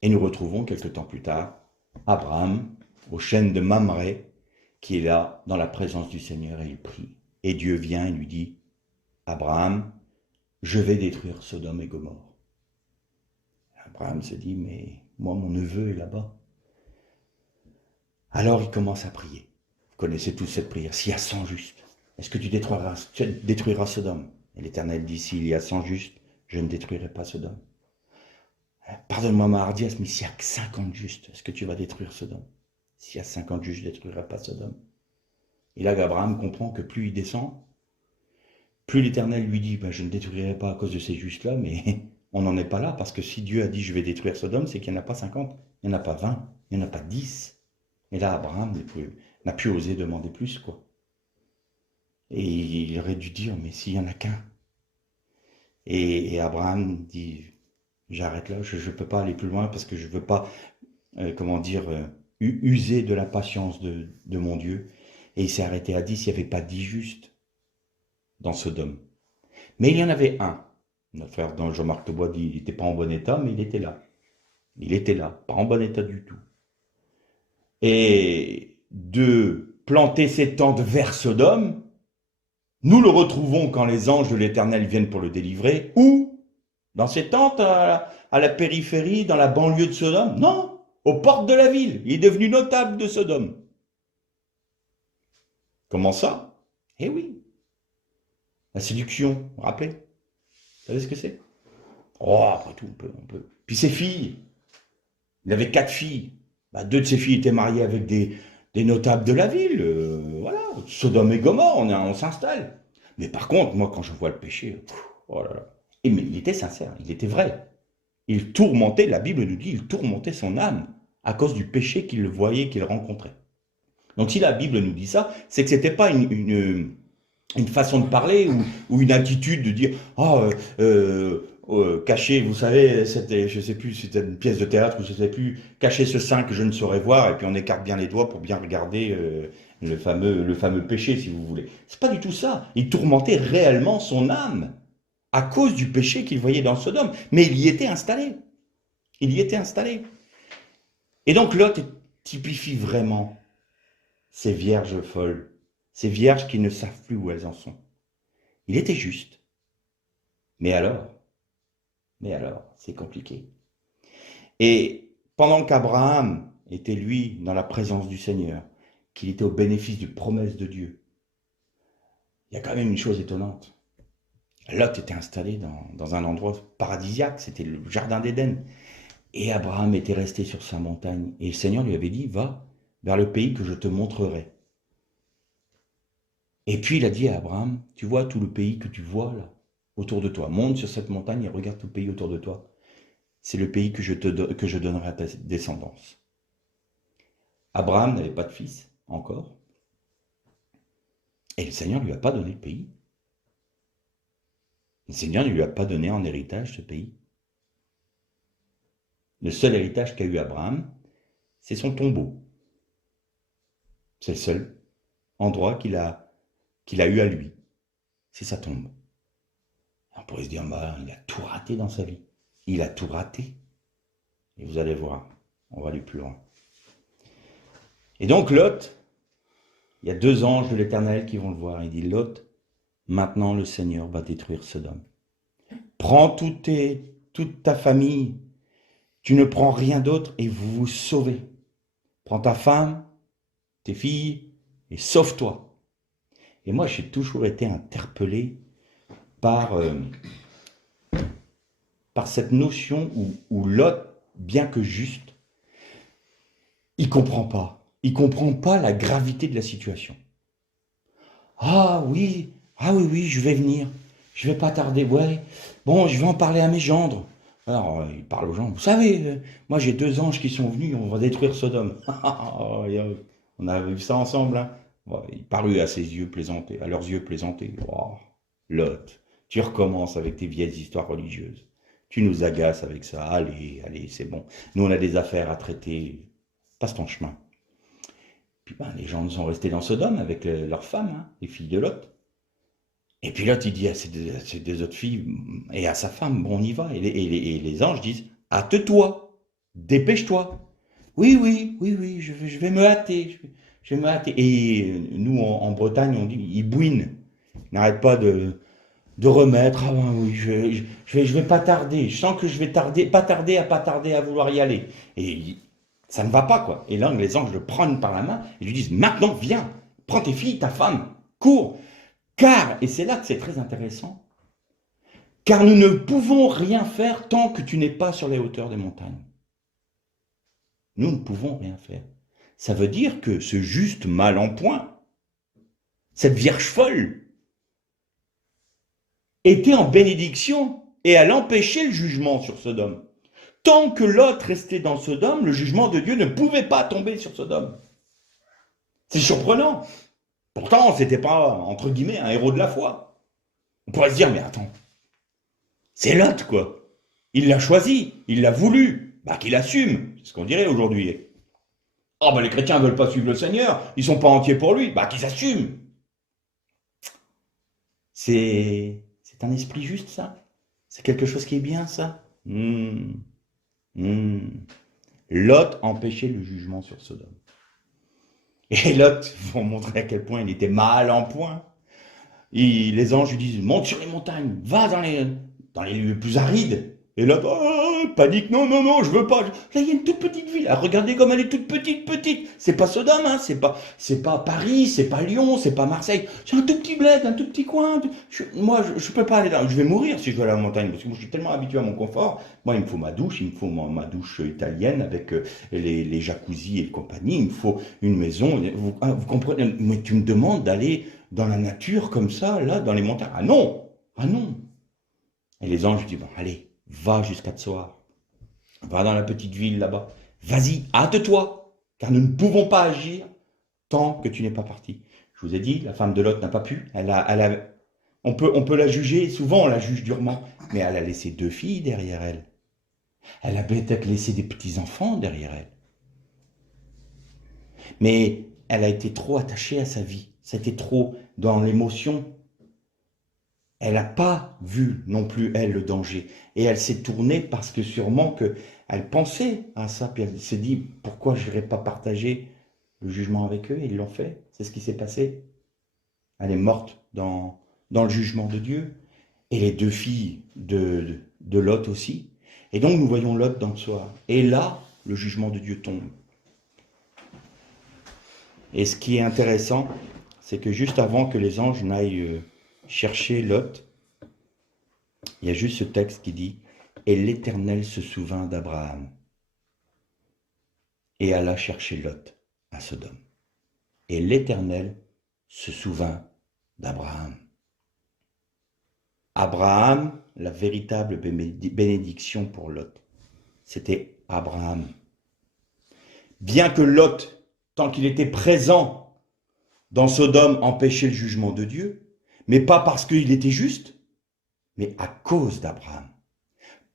Et nous retrouvons quelque temps plus tard Abraham au chêne de Mamré, qui est là dans la présence du Seigneur, et il prie. Et Dieu vient et lui dit, Abraham, je vais détruire Sodome et Gomorrhe. Abraham se dit, mais moi, mon neveu est là-bas. Alors il commence à prier. Vous connaissez tous cette prière. S'il y a 100 justes, est-ce que tu détruiras Sodome? Et l'Éternel dit, s'il y a 100 justes, je ne détruirai pas Sodome. Pardonne-moi ma hardiesse, mais s'il y a que 50 justes, est-ce que tu vas détruire Sodome? S'il y a 50 justes, je ne détruirai pas Sodome. Et là, Abraham comprend que plus il descend, plus l'Éternel lui dit, je ne détruirai pas à cause de ces justes-là, mais on n'en est pas là, parce que si Dieu a dit, je vais détruire Sodome, c'est qu'il n'y en a pas 50, il n'y en a pas 20, il n'y en a pas 10. Et là, Abraham n'a plus osé demander plus, quoi. Et il aurait dû dire, mais s'il n'y en a qu'un. Et Abraham dit, j'arrête là, je ne peux pas aller plus loin, parce que je ne veux pas, user de la patience de mon Dieu. Et il s'est arrêté à 10, il n'y avait pas 10 justes dans Sodome. Mais il y en avait un. Notre frère Jean-Marc Taubois dit qu'il n'était pas en bon état, mais il était là. Il était là, pas en bon état du tout. Et de planter ses tentes vers Sodome, nous le retrouvons quand les anges de l'Éternel viennent pour le délivrer. Où? Dans ses tentes à la périphérie, dans la banlieue de Sodome? Non, aux portes de la ville. Il est devenu notable de Sodome. Comment ça? Eh oui, la séduction, vous vous rappelez? Vous savez ce que c'est? Oh, après tout, on peut. Puis ses filles, il avait 4 filles. 2 de ses filles étaient mariées avec des notables de la ville. Voilà, Sodome et Gomorrhe, on s'installe. Mais par contre, moi, quand je vois le péché, oh là là. Mais il était sincère, il était vrai. Il tourmentait, la Bible nous dit, il tourmentait son âme à cause du péché qu'il voyait, qu'il rencontrait. Donc si la Bible nous dit ça, c'est que c'était pas une façon de parler ou une attitude de dire cacher, vous savez, je sais plus, c'était une pièce de théâtre ou je sais plus, cacher ce sein que je ne saurais voir, et puis on écarte bien les doigts pour bien regarder le fameux péché, si vous voulez. C'est pas du tout ça. Il tourmentait réellement son âme à cause du péché qu'il voyait dans Sodome. Mais il y était installé. Il y était installé. Et donc Lot typifie vraiment ces vierges folles, ces vierges qui ne savent plus où elles en sont. Il était juste. Mais alors, c'est compliqué. Et pendant qu'Abraham était, lui, dans la présence du Seigneur, qu'il était au bénéfice des promesses de Dieu, il y a quand même une chose étonnante. Lot était installé dans un endroit paradisiaque, c'était le jardin d'Éden. Et Abraham était resté sur sa montagne. Et le Seigneur lui avait dit, va vers le pays que je te montrerai. Et puis il a dit à Abraham, tu vois tout le pays que tu vois là, autour de toi. Monte sur cette montagne et regarde tout le pays autour de toi. C'est le pays que je donnerai à ta descendance. Abraham n'avait pas de fils encore. Et le Seigneur ne lui a pas donné le pays. Le Seigneur ne lui a pas donné en héritage ce pays. Le seul héritage qu'a eu Abraham, c'est son tombeau. C'est le seul endroit qu'il a eu à lui. C'est sa tombe. On pourrait se dire, il a tout raté dans sa vie. Il a tout raté. Et vous allez voir, on va aller plus loin. Et donc Lot, il y a 2 anges de l'Éternel qui vont le voir. Il dit, Lot, maintenant le Seigneur va détruire Sodome. Prends toute ta famille, tu ne prends rien d'autre et vous vous sauvez. Prends ta femme, tes filles et sauve-toi. Et moi, j'ai toujours été interpellé par cette notion où Lot, bien que juste, il comprend pas. Il comprend pas la gravité de la situation. Ah oui, je vais venir. Je vais pas tarder, ouais. Bon, je vais en parler à mes gendres. Alors, il parle aux gens. Vous savez, moi j'ai 2 anges qui sont venus, on va détruire Sodome. On a vu ça ensemble, hein. Ouais, il parut à ses yeux plaisanter, à leurs yeux plaisanter. Oh, Lot, tu recommences avec tes vieilles histoires religieuses. Tu nous agaces avec ça. Allez, allez, c'est bon. Nous, on a des affaires à traiter. Passe ton chemin. Puis ben, les gens sont restés dans Sodome avec leurs femmes, hein, les filles de Lot. Et puis Lot, il dit à ces deux autres filles et à sa femme, bon, on y va. Et les anges disent, hâte-toi, dépêche-toi. Oui, oui, oui, oui, je vais me hâter, je vais me hâter. Et nous, en Bretagne, on dit, il bouine. Il n'arrête pas de remettre. Ah ben oui, je vais pas tarder. Je sens que je vais tarder, pas tarder à vouloir y aller. Ça ne va pas, quoi. Et là, les anges le prennent par la main et lui disent, maintenant, viens, prends tes filles, ta femme, cours. Car, et c'est là que c'est très intéressant, car nous ne pouvons rien faire tant que tu n'es pas sur les hauteurs des montagnes. Nous ne pouvons rien faire. Ça veut dire que ce juste mal en point, cette vierge folle, était en bénédiction et elle empêchait le jugement sur Sodome. Tant que Lot restait dans Sodome, le jugement de Dieu ne pouvait pas tomber sur Sodome. C'est surprenant. Pourtant, c'était pas, entre guillemets, un héros de la foi. On pourrait se dire, mais attends, c'est Lot, quoi. Il l'a choisi, il l'a voulu, bah qu'il assume, c'est ce qu'on dirait aujourd'hui. Oh bah les chrétiens ne veulent pas suivre le Seigneur, ils sont pas entiers pour lui, bah qu'ils assument. C'est un esprit juste, ça. C'est quelque chose qui est bien, ça. Lot empêchait le jugement sur Sodome. Et Lot, pour montrer à quel point il était mal en point, les anges lui disent, monte sur les montagnes, va dans les lieux plus arides. Et là, oh, panique, non, non, non, je veux pas. Là, il y a une toute petite ville. Ah, regardez comme elle est toute petite, petite. C'est pas Sodome, hein, c'est pas Paris, c'est pas Lyon, c'est pas Marseille. C'est un tout petit bled, un tout petit coin. Moi, je peux pas aller là. Je vais mourir si je vais à la montagne parce que moi, je suis tellement habitué à mon confort. Moi, il me faut ma douche, il me faut ma douche italienne avec les jacuzzis et compagnie. Il me faut une maison. Vous comprenez? Mais tu me demandes d'aller dans la nature comme ça, là, dans les montagnes. Ah non, ah non. Et les anges disent, bon, allez. Va jusqu'à Tsoar. Va dans la petite ville là-bas. Vas-y, hâte-toi, car nous ne pouvons pas agir tant que tu n'es pas parti. Je vous ai dit, la femme de Lot n'a pas pu. On peut la juger, souvent on la juge durement, mais elle a laissé deux filles derrière elle. Elle a peut-être laissé des petits-enfants derrière elle. Mais elle a été trop attachée à sa vie. C'était trop dans l'émotion. Elle n'a pas vu non plus, elle, le danger. Et elle s'est tournée parce que sûrement qu'elle pensait à ça. Puis elle s'est dit, pourquoi je n'irais pas partager le jugement avec eux? Et ils l'ont fait. C'est ce qui s'est passé. Elle est morte dans le jugement de Dieu. Et les deux filles de Lot aussi. Et donc nous voyons Lot dans le soir. Et là, le jugement de Dieu tombe. Et ce qui est intéressant, c'est que juste avant que les anges n'aillent chercher Lot, il y a juste ce texte qui dit « Et l'Éternel se souvint d'Abraham et alla chercher Lot à Sodome. » Et l'Éternel se souvint d'Abraham. Abraham, la véritable bénédiction pour Lot, c'était Abraham. Bien que Lot, tant qu'il était présent dans Sodome, empêchait le jugement de Dieu, mais pas parce qu'il était juste, mais à cause d'Abraham.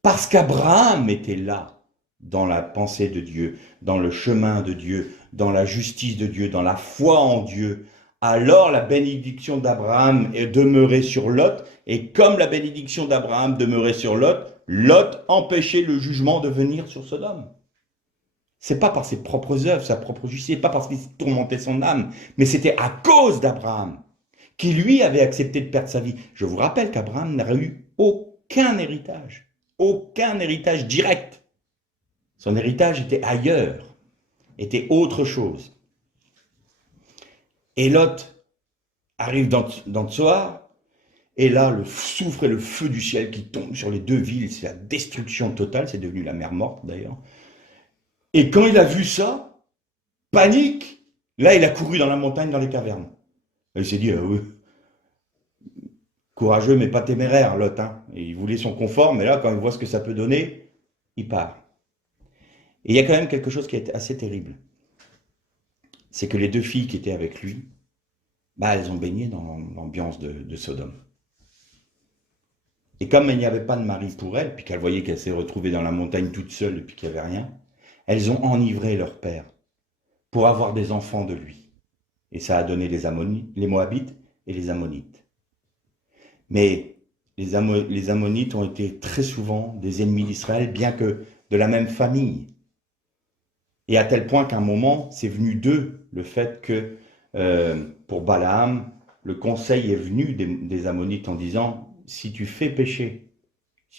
Parce qu'Abraham était là, dans la pensée de Dieu, dans le chemin de Dieu, dans la justice de Dieu, dans la foi en Dieu, alors la bénédiction d'Abraham est demeurée sur Lot, et comme la bénédiction d'Abraham demeurait sur Lot, Lot empêchait le jugement de venir sur Sodome. C'est pas par ses propres œuvres, sa propre justice, pas parce qu'il tourmentait son âme, mais c'était à cause d'Abraham, qui lui avait accepté de perdre sa vie. Je vous rappelle qu'Abraham n'a eu aucun héritage direct. Son héritage était ailleurs, était autre chose. Et Lot arrive dans Tsoar, et là, le soufre et le feu du ciel qui tombent sur les deux villes, c'est la destruction totale, c'est devenu la mer morte d'ailleurs. Et quand il a vu ça, panique, là il a couru dans la montagne, dans les cavernes. Et il s'est dit, oui, courageux mais pas téméraire, Lot. Hein. Et il voulait son confort, mais là, quand il voit ce que ça peut donner, il part. Et il y a quand même quelque chose qui est assez terrible. C'est que les deux filles qui étaient avec lui, bah, elles ont baigné dans l'ambiance de Sodome. Et comme il n'y avait pas de mari pour elles, puis qu'elles voyaient qu'elles s'est retrouvée dans la montagne toute seule et puis qu'il n'y avait rien, elles ont enivré leur père pour avoir des enfants de lui. Et ça a donné les Ammonites, les Moabites et les Ammonites. Mais les Ammonites ont été très souvent des ennemis d'Israël, bien que de la même famille. Et à tel point qu'à un moment, c'est venu d'eux le fait que, pour Balaam, le conseil est venu des Ammonites en disant, si tu fais pécher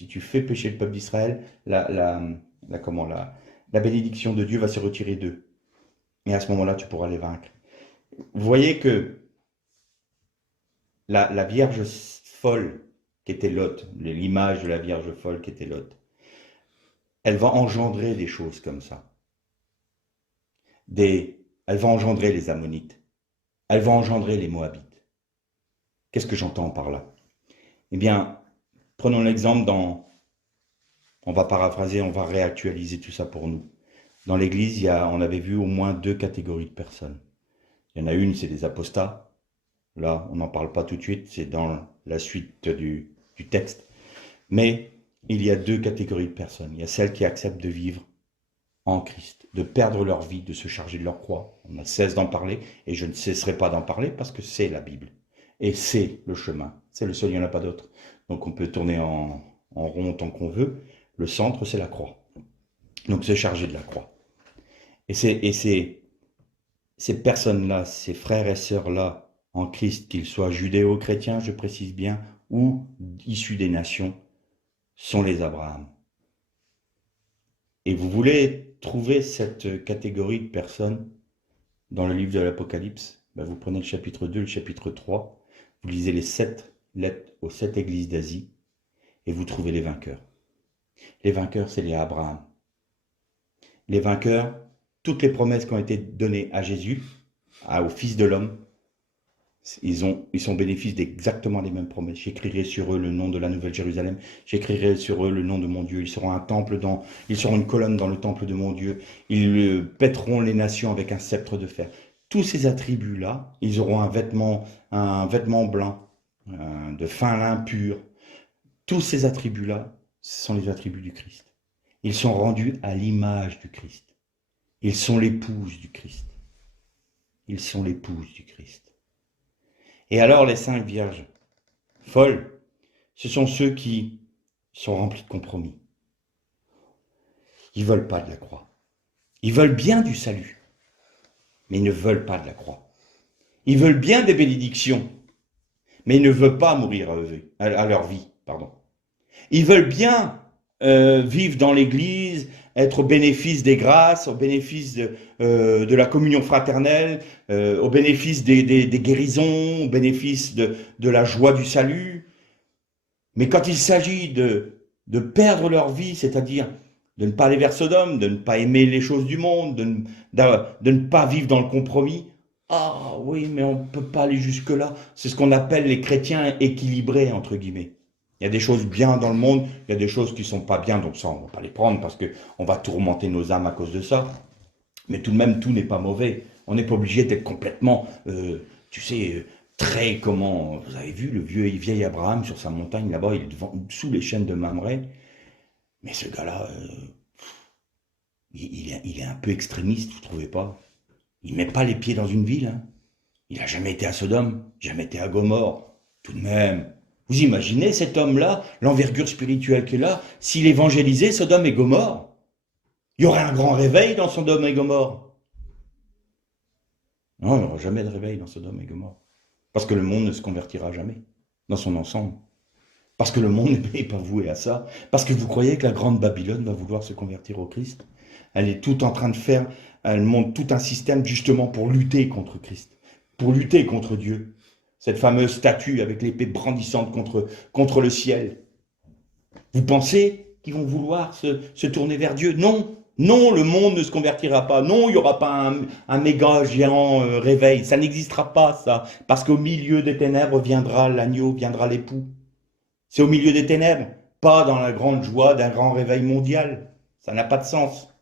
le peuple d'Israël, la bénédiction de Dieu va se retirer d'eux. Et à ce moment-là, tu pourras les vaincre. Vous voyez que la Vierge folle qui était Lot, l'image de la Vierge folle qui était Lot, elle va engendrer des choses comme ça. Elle va engendrer les Ammonites. Elle va engendrer les Moabites. Qu'est-ce que j'entends par là? Eh bien, prenons l'exemple on va paraphraser, on va réactualiser tout ça pour nous. Dans l'Église, on avait vu au moins 2 catégories de personnes. Il y en a une, c'est des apostats. Là, on n'en parle pas tout de suite, c'est dans la suite du texte. Mais il y a 2 catégories de personnes. Il y a celles qui acceptent de vivre en Christ, de perdre leur vie, de se charger de leur croix. On ne cesse d'en parler, et je ne cesserai pas d'en parler parce que c'est la Bible. Et c'est le chemin. C'est le seul, il n'y en a pas d'autre. Donc on peut tourner en rond tant qu'on veut. Le centre, c'est la croix. Donc se charger de la croix. Et ces personnes-là, ces frères et sœurs-là, en Christ, qu'ils soient judéo-chrétiens, je précise bien, ou issus des nations, sont les Abraham. Et vous voulez trouver cette catégorie de personnes dans le livre de l'Apocalypse, ben vous prenez le chapitre 2, le chapitre 3, vous lisez les 7 lettres aux 7 églises d'Asie, et vous trouvez les vainqueurs. Les vainqueurs, c'est les Abraham. Les vainqueurs, toutes les promesses qui ont été données à Jésus, au Fils de l'homme, ils sont bénéfices d'exactement les mêmes promesses. J'écrirai sur eux le nom de la Nouvelle Jérusalem, j'écrirai sur eux le nom de mon Dieu. Ils seront ils seront une colonne dans le temple de mon Dieu. Ils pèteront les nations avec un sceptre de fer. Tous ces attributs-là, ils auront un vêtement blanc, de fin lin pur. Tous ces attributs-là, ce sont les attributs du Christ. Ils sont rendus à l'image du Christ. Ils sont l'épouse du Christ. Ils sont l'épouse du Christ. Et alors les 5 vierges folles, ce sont ceux qui sont remplis de compromis. Ils ne veulent pas de la croix. Ils veulent bien du salut, mais ils ne veulent pas de la croix. Ils veulent bien des bénédictions, mais ils ne veulent pas mourir à leur vie. Ils veulent bien vivre dans l'Église, être au bénéfice des grâces, au bénéfice de la communion fraternelle, au bénéfice des guérisons, au bénéfice de la joie du salut. Mais quand il s'agit de perdre leur vie, c'est-à-dire de ne pas aller vers Sodome, de ne pas aimer les choses du monde, de ne pas vivre dans le compromis, ah oui, mais on ne peut pas aller jusque-là. C'est ce qu'on appelle les chrétiens équilibrés, entre guillemets. Il y a des choses bien dans le monde, il y a des choses qui ne sont pas bien, donc ça, on ne va pas les prendre parce qu'on va tourmenter nos âmes à cause de ça. Mais tout de même, tout n'est pas mauvais. On n'est pas obligé d'être complètement, très, vous avez vu le vieil Abraham sur sa montagne là-bas, il est sous les chaînes de Mamré. Mais ce gars-là, il est un peu extrémiste, vous ne trouvez pas? Il ne met pas les pieds dans une ville. Hein. Il n'a jamais été à Sodome, jamais été à Gomorrhe. Tout de même. Vous imaginez cet homme-là, l'envergure spirituelle qu'il a, s'il évangélisait Sodome et Gomorrhe? Il y aurait un grand réveil dans Sodome et Gomorrhe. Non, il n'y aura jamais de réveil dans Sodome et Gomorrhe. Parce que le monde ne se convertira jamais, dans son ensemble. Parce que le monde n'est pas voué à ça. Parce que vous croyez que la grande Babylone va vouloir se convertir au Christ? Elle est tout en train de faire, elle monte tout un système justement pour lutter contre Christ, pour lutter contre Dieu. Cette fameuse statue avec l'épée brandissante contre le ciel. Vous pensez qu'ils vont vouloir se tourner vers Dieu? Non, non, le monde ne se convertira pas. Non, il n'y aura pas un méga géant réveil. Ça n'existera pas, ça. Parce qu'au milieu des ténèbres viendra l'agneau, viendra l'époux. C'est au milieu des ténèbres, pas dans la grande joie d'un grand réveil mondial. Ça n'a pas de sens.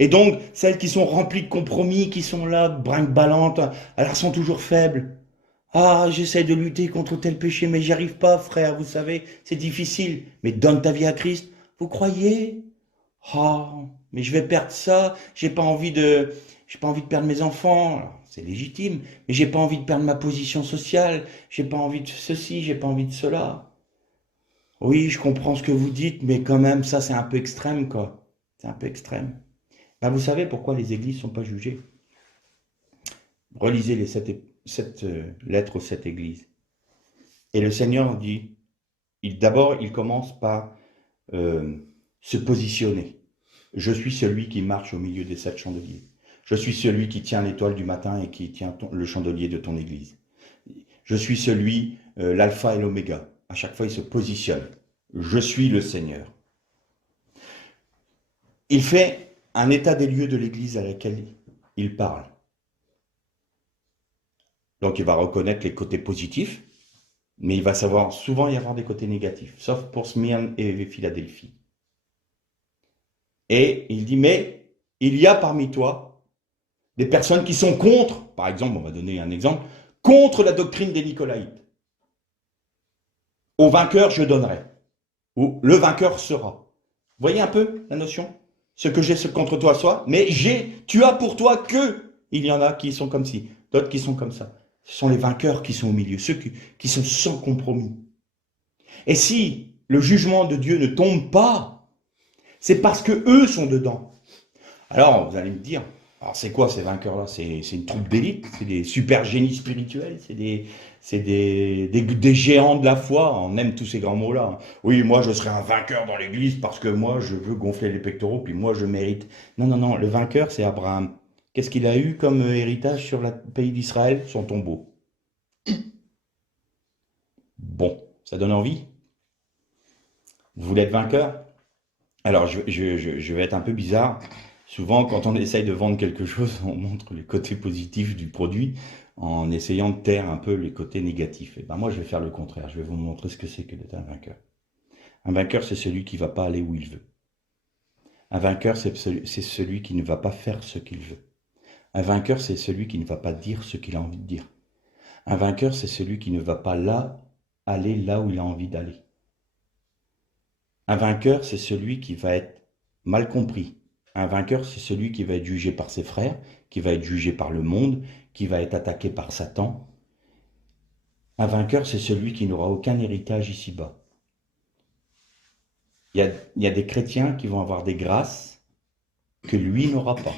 Et donc, celles qui sont remplies de compromis, qui sont là, brinque-ballantes, elles sont toujours faibles. Ah, j'essaie de lutter contre tel péché, mais j'y arrive pas, frère, vous savez, c'est difficile. Mais donne ta vie à Christ. Vous croyez? Ah, mais je vais perdre ça, j'ai pas envie de perdre mes enfants. Alors, c'est légitime, mais j'ai pas envie de perdre ma position sociale, j'ai pas envie de ceci, j'ai pas envie de cela. Oui, je comprends ce que vous dites, mais quand même, ça, c'est un peu extrême, quoi. C'est un peu extrême. Ben, vous savez pourquoi les églises sont pas jugées? Relisez les sept lettres aux sept églises. Et le Seigneur dit, d'abord, il commence par euh, se positionner. Je suis celui qui marche au milieu des sept chandeliers. Je suis celui qui tient l'étoile du matin et qui tient le chandelier de ton église. Je suis celui, l'alpha et l'oméga. À chaque fois, il se positionne. Je suis le Seigneur. Il fait un état des lieux de l'église à laquelle il parle. Donc, il va reconnaître les côtés positifs, mais il va savoir souvent y avoir des côtés négatifs, sauf pour Smyrne et Philadelphie. Et il dit, mais il y a parmi toi des personnes qui sont contre, par exemple, on va donner un exemple, contre la doctrine des Nicolaïtes. Au vainqueur, je donnerai. Ou le vainqueur sera. Vous voyez un peu la notion? Ce que j'ai contre toi soit, mais tu as pour toi que, il y en a qui sont comme ci, d'autres qui sont comme ça. Ce sont les vainqueurs qui sont au milieu, ceux qui sont sans compromis. Et si le jugement de Dieu ne tombe pas, c'est parce que eux sont dedans. Alors, vous allez me dire, alors c'est quoi ces vainqueurs-là? C'est une troupe d'élite, c'est des super génies spirituels, c'est des géants de la foi. On aime tous ces grands mots-là. Oui, moi je serai un vainqueur dans l'église parce que moi je veux gonfler les pectoraux, puis moi je mérite. Non, non, non, le vainqueur c'est Abraham. Qu'est-ce qu'il a eu comme héritage sur le pays d'Israël? Son tombeau. Bon, ça donne envie? Vous voulez être vainqueur? Alors, je vais être un peu bizarre. Souvent, quand on essaye de vendre quelque chose, on montre les côtés positifs du produit en essayant de taire un peu les côtés négatifs. Et ben moi, je vais faire le contraire. Je vais vous montrer ce que c'est que d'être un vainqueur. Un vainqueur, c'est celui qui ne va pas aller où il veut. Un vainqueur, c'est celui qui ne va pas faire ce qu'il veut. Un vainqueur, c'est celui qui ne va pas dire ce qu'il a envie de dire. Un vainqueur, c'est celui qui ne va pas aller là où il a envie d'aller. Un vainqueur, c'est celui qui va être mal compris. Un vainqueur, c'est celui qui va être jugé par ses frères, qui va être jugé par le monde, qui va être attaqué par Satan. Un vainqueur, c'est celui qui n'aura aucun héritage ici-bas. Il y a des chrétiens qui vont avoir des grâces que lui n'aura pas.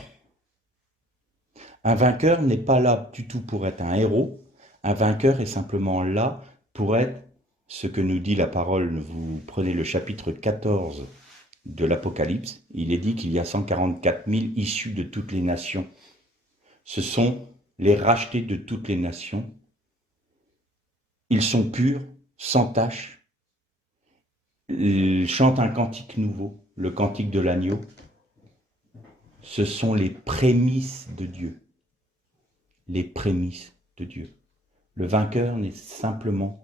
Un vainqueur n'est pas là du tout pour être un héros. Un vainqueur est simplement là pour être ce que nous dit la parole. Vous prenez le chapitre 14 de l'Apocalypse, il est dit qu'il y a 144 000 issus de toutes les nations. Ce sont les rachetés de toutes les nations. Ils sont purs, sans tache. Ils chantent un cantique nouveau, le cantique de l'agneau. Ce sont les prémices de Dieu. Les prémices de Dieu. Le vainqueur n'est simplement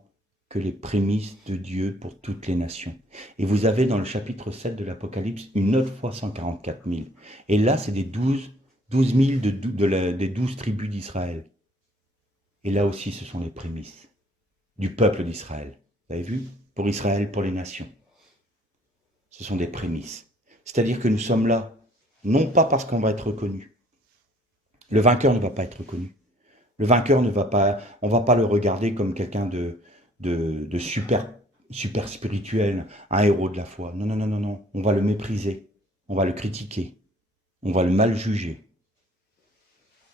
que les prémices de Dieu pour toutes les nations. Et vous avez dans le chapitre 7 de l'Apocalypse une autre fois 144 000. Et là, c'est des 12 000 des 12 tribus d'Israël. Et là aussi, ce sont les prémices du peuple d'Israël. Vous avez vu? Pour Israël, pour les nations. Ce sont des prémices. C'est-à-dire que nous sommes là, non pas parce qu'on va être reconnu. Le vainqueur ne va pas être reconnu. Le vainqueur ne va pas, on ne va pas le regarder comme quelqu'un de super, super spirituel, un héros de la foi. Non, non, non, non, non. On va le mépriser, on va le critiquer, on va le mal juger.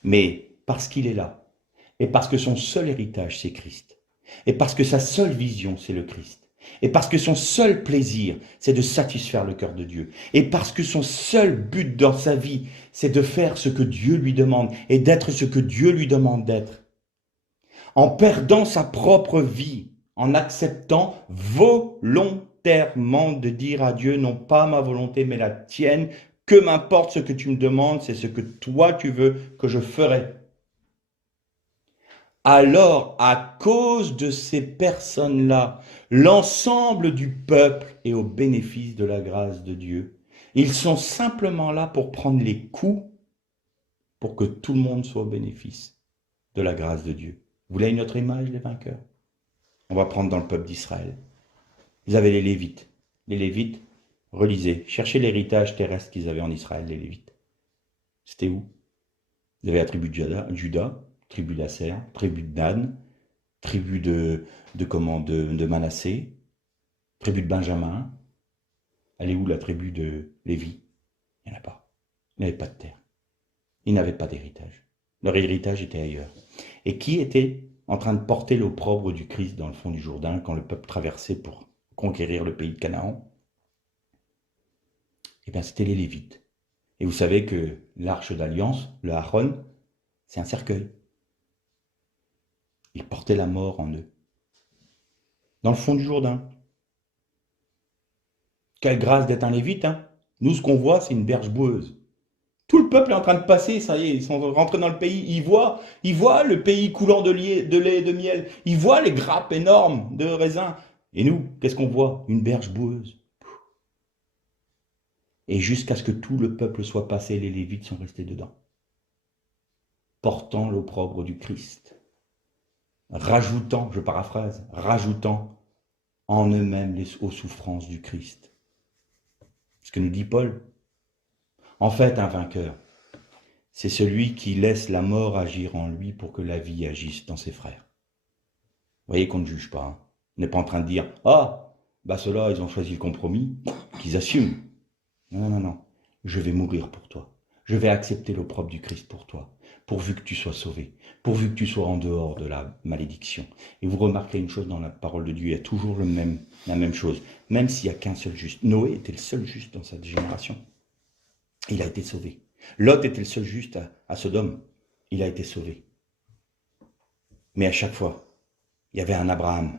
Mais parce qu'il est là, et parce que son seul héritage, c'est Christ, et parce que sa seule vision, c'est le Christ, et parce que son seul plaisir, c'est de satisfaire le cœur de Dieu, et parce que son seul but dans sa vie, c'est de faire ce que Dieu lui demande, et d'être ce que Dieu lui demande d'être, en perdant sa propre vie, en acceptant volontairement de dire à Dieu, non pas ma volonté, mais la tienne, que m'importe ce que tu me demandes, c'est ce que toi tu veux que je ferai. Alors, à cause de ces personnes-là, l'ensemble du peuple est au bénéfice de la grâce de Dieu. Ils sont simplement là pour prendre les coups pour que tout le monde soit au bénéfice de la grâce de Dieu. Vous voulez une autre image, les vainqueurs? On va prendre dans le peuple d'Israël. Vous avez les Lévites. Les Lévites, relisez, cherchez l'héritage terrestre qu'ils avaient en Israël, les Lévites. C'était où? Vous avez la tribu de Juda, tribu d'Asser, tribu de Dan, tribu de Manassé, tribu de Benjamin. Elle est où la tribu de Lévi? Il n'y en a pas. Ils n'avaient pas de terre. Ils n'avaient pas d'héritage. Leur héritage était ailleurs. Et qui était en train de porter l'opprobre du Christ dans le fond du Jourdain quand le peuple traversait pour conquérir le pays de Canaan? Eh bien, c'était les Lévites. Et vous savez que l'arche d'alliance, le Aaron, c'est un cercueil. Ils portaient la mort en eux. Dans le fond du Jourdain. Quelle grâce d'être un Lévite, hein? Nous, ce qu'on voit, c'est une berge boueuse. Tout le peuple est en train de passer, ça y est, ils sont rentrés dans le pays. Ils voient le pays coulant de lait et de miel. Ils voient les grappes énormes de raisins. Et nous, qu'est-ce qu'on voit? Une berge boueuse. Et jusqu'à ce que tout le peuple soit passé, les Lévites sont restés dedans, portant l'opprobre du Christ, rajoutant, je paraphrase, rajoutant en eux-mêmes aux souffrances du Christ. Ce que nous dit Paul. En fait, un vainqueur, c'est celui qui laisse la mort agir en lui pour que la vie agisse dans ses frères. Vous voyez qu'on ne juge pas. Hein. On n'est pas en train de dire « Ah, bah ceux-là, ils ont choisi le compromis, qu'ils assument. » Non, non, non. Je vais mourir pour toi. Je vais accepter l'opprobre du Christ pour toi, pourvu que tu sois sauvé, pourvu que tu sois en dehors de la malédiction. Et vous remarquerez une chose dans la parole de Dieu, il y a toujours la même chose, même s'il n'y a qu'un seul juste. Noé était le seul juste dans cette génération. Il a été sauvé. Lot était le seul juste à Sodome. Il a été sauvé. Mais à chaque fois, il y avait un Abraham.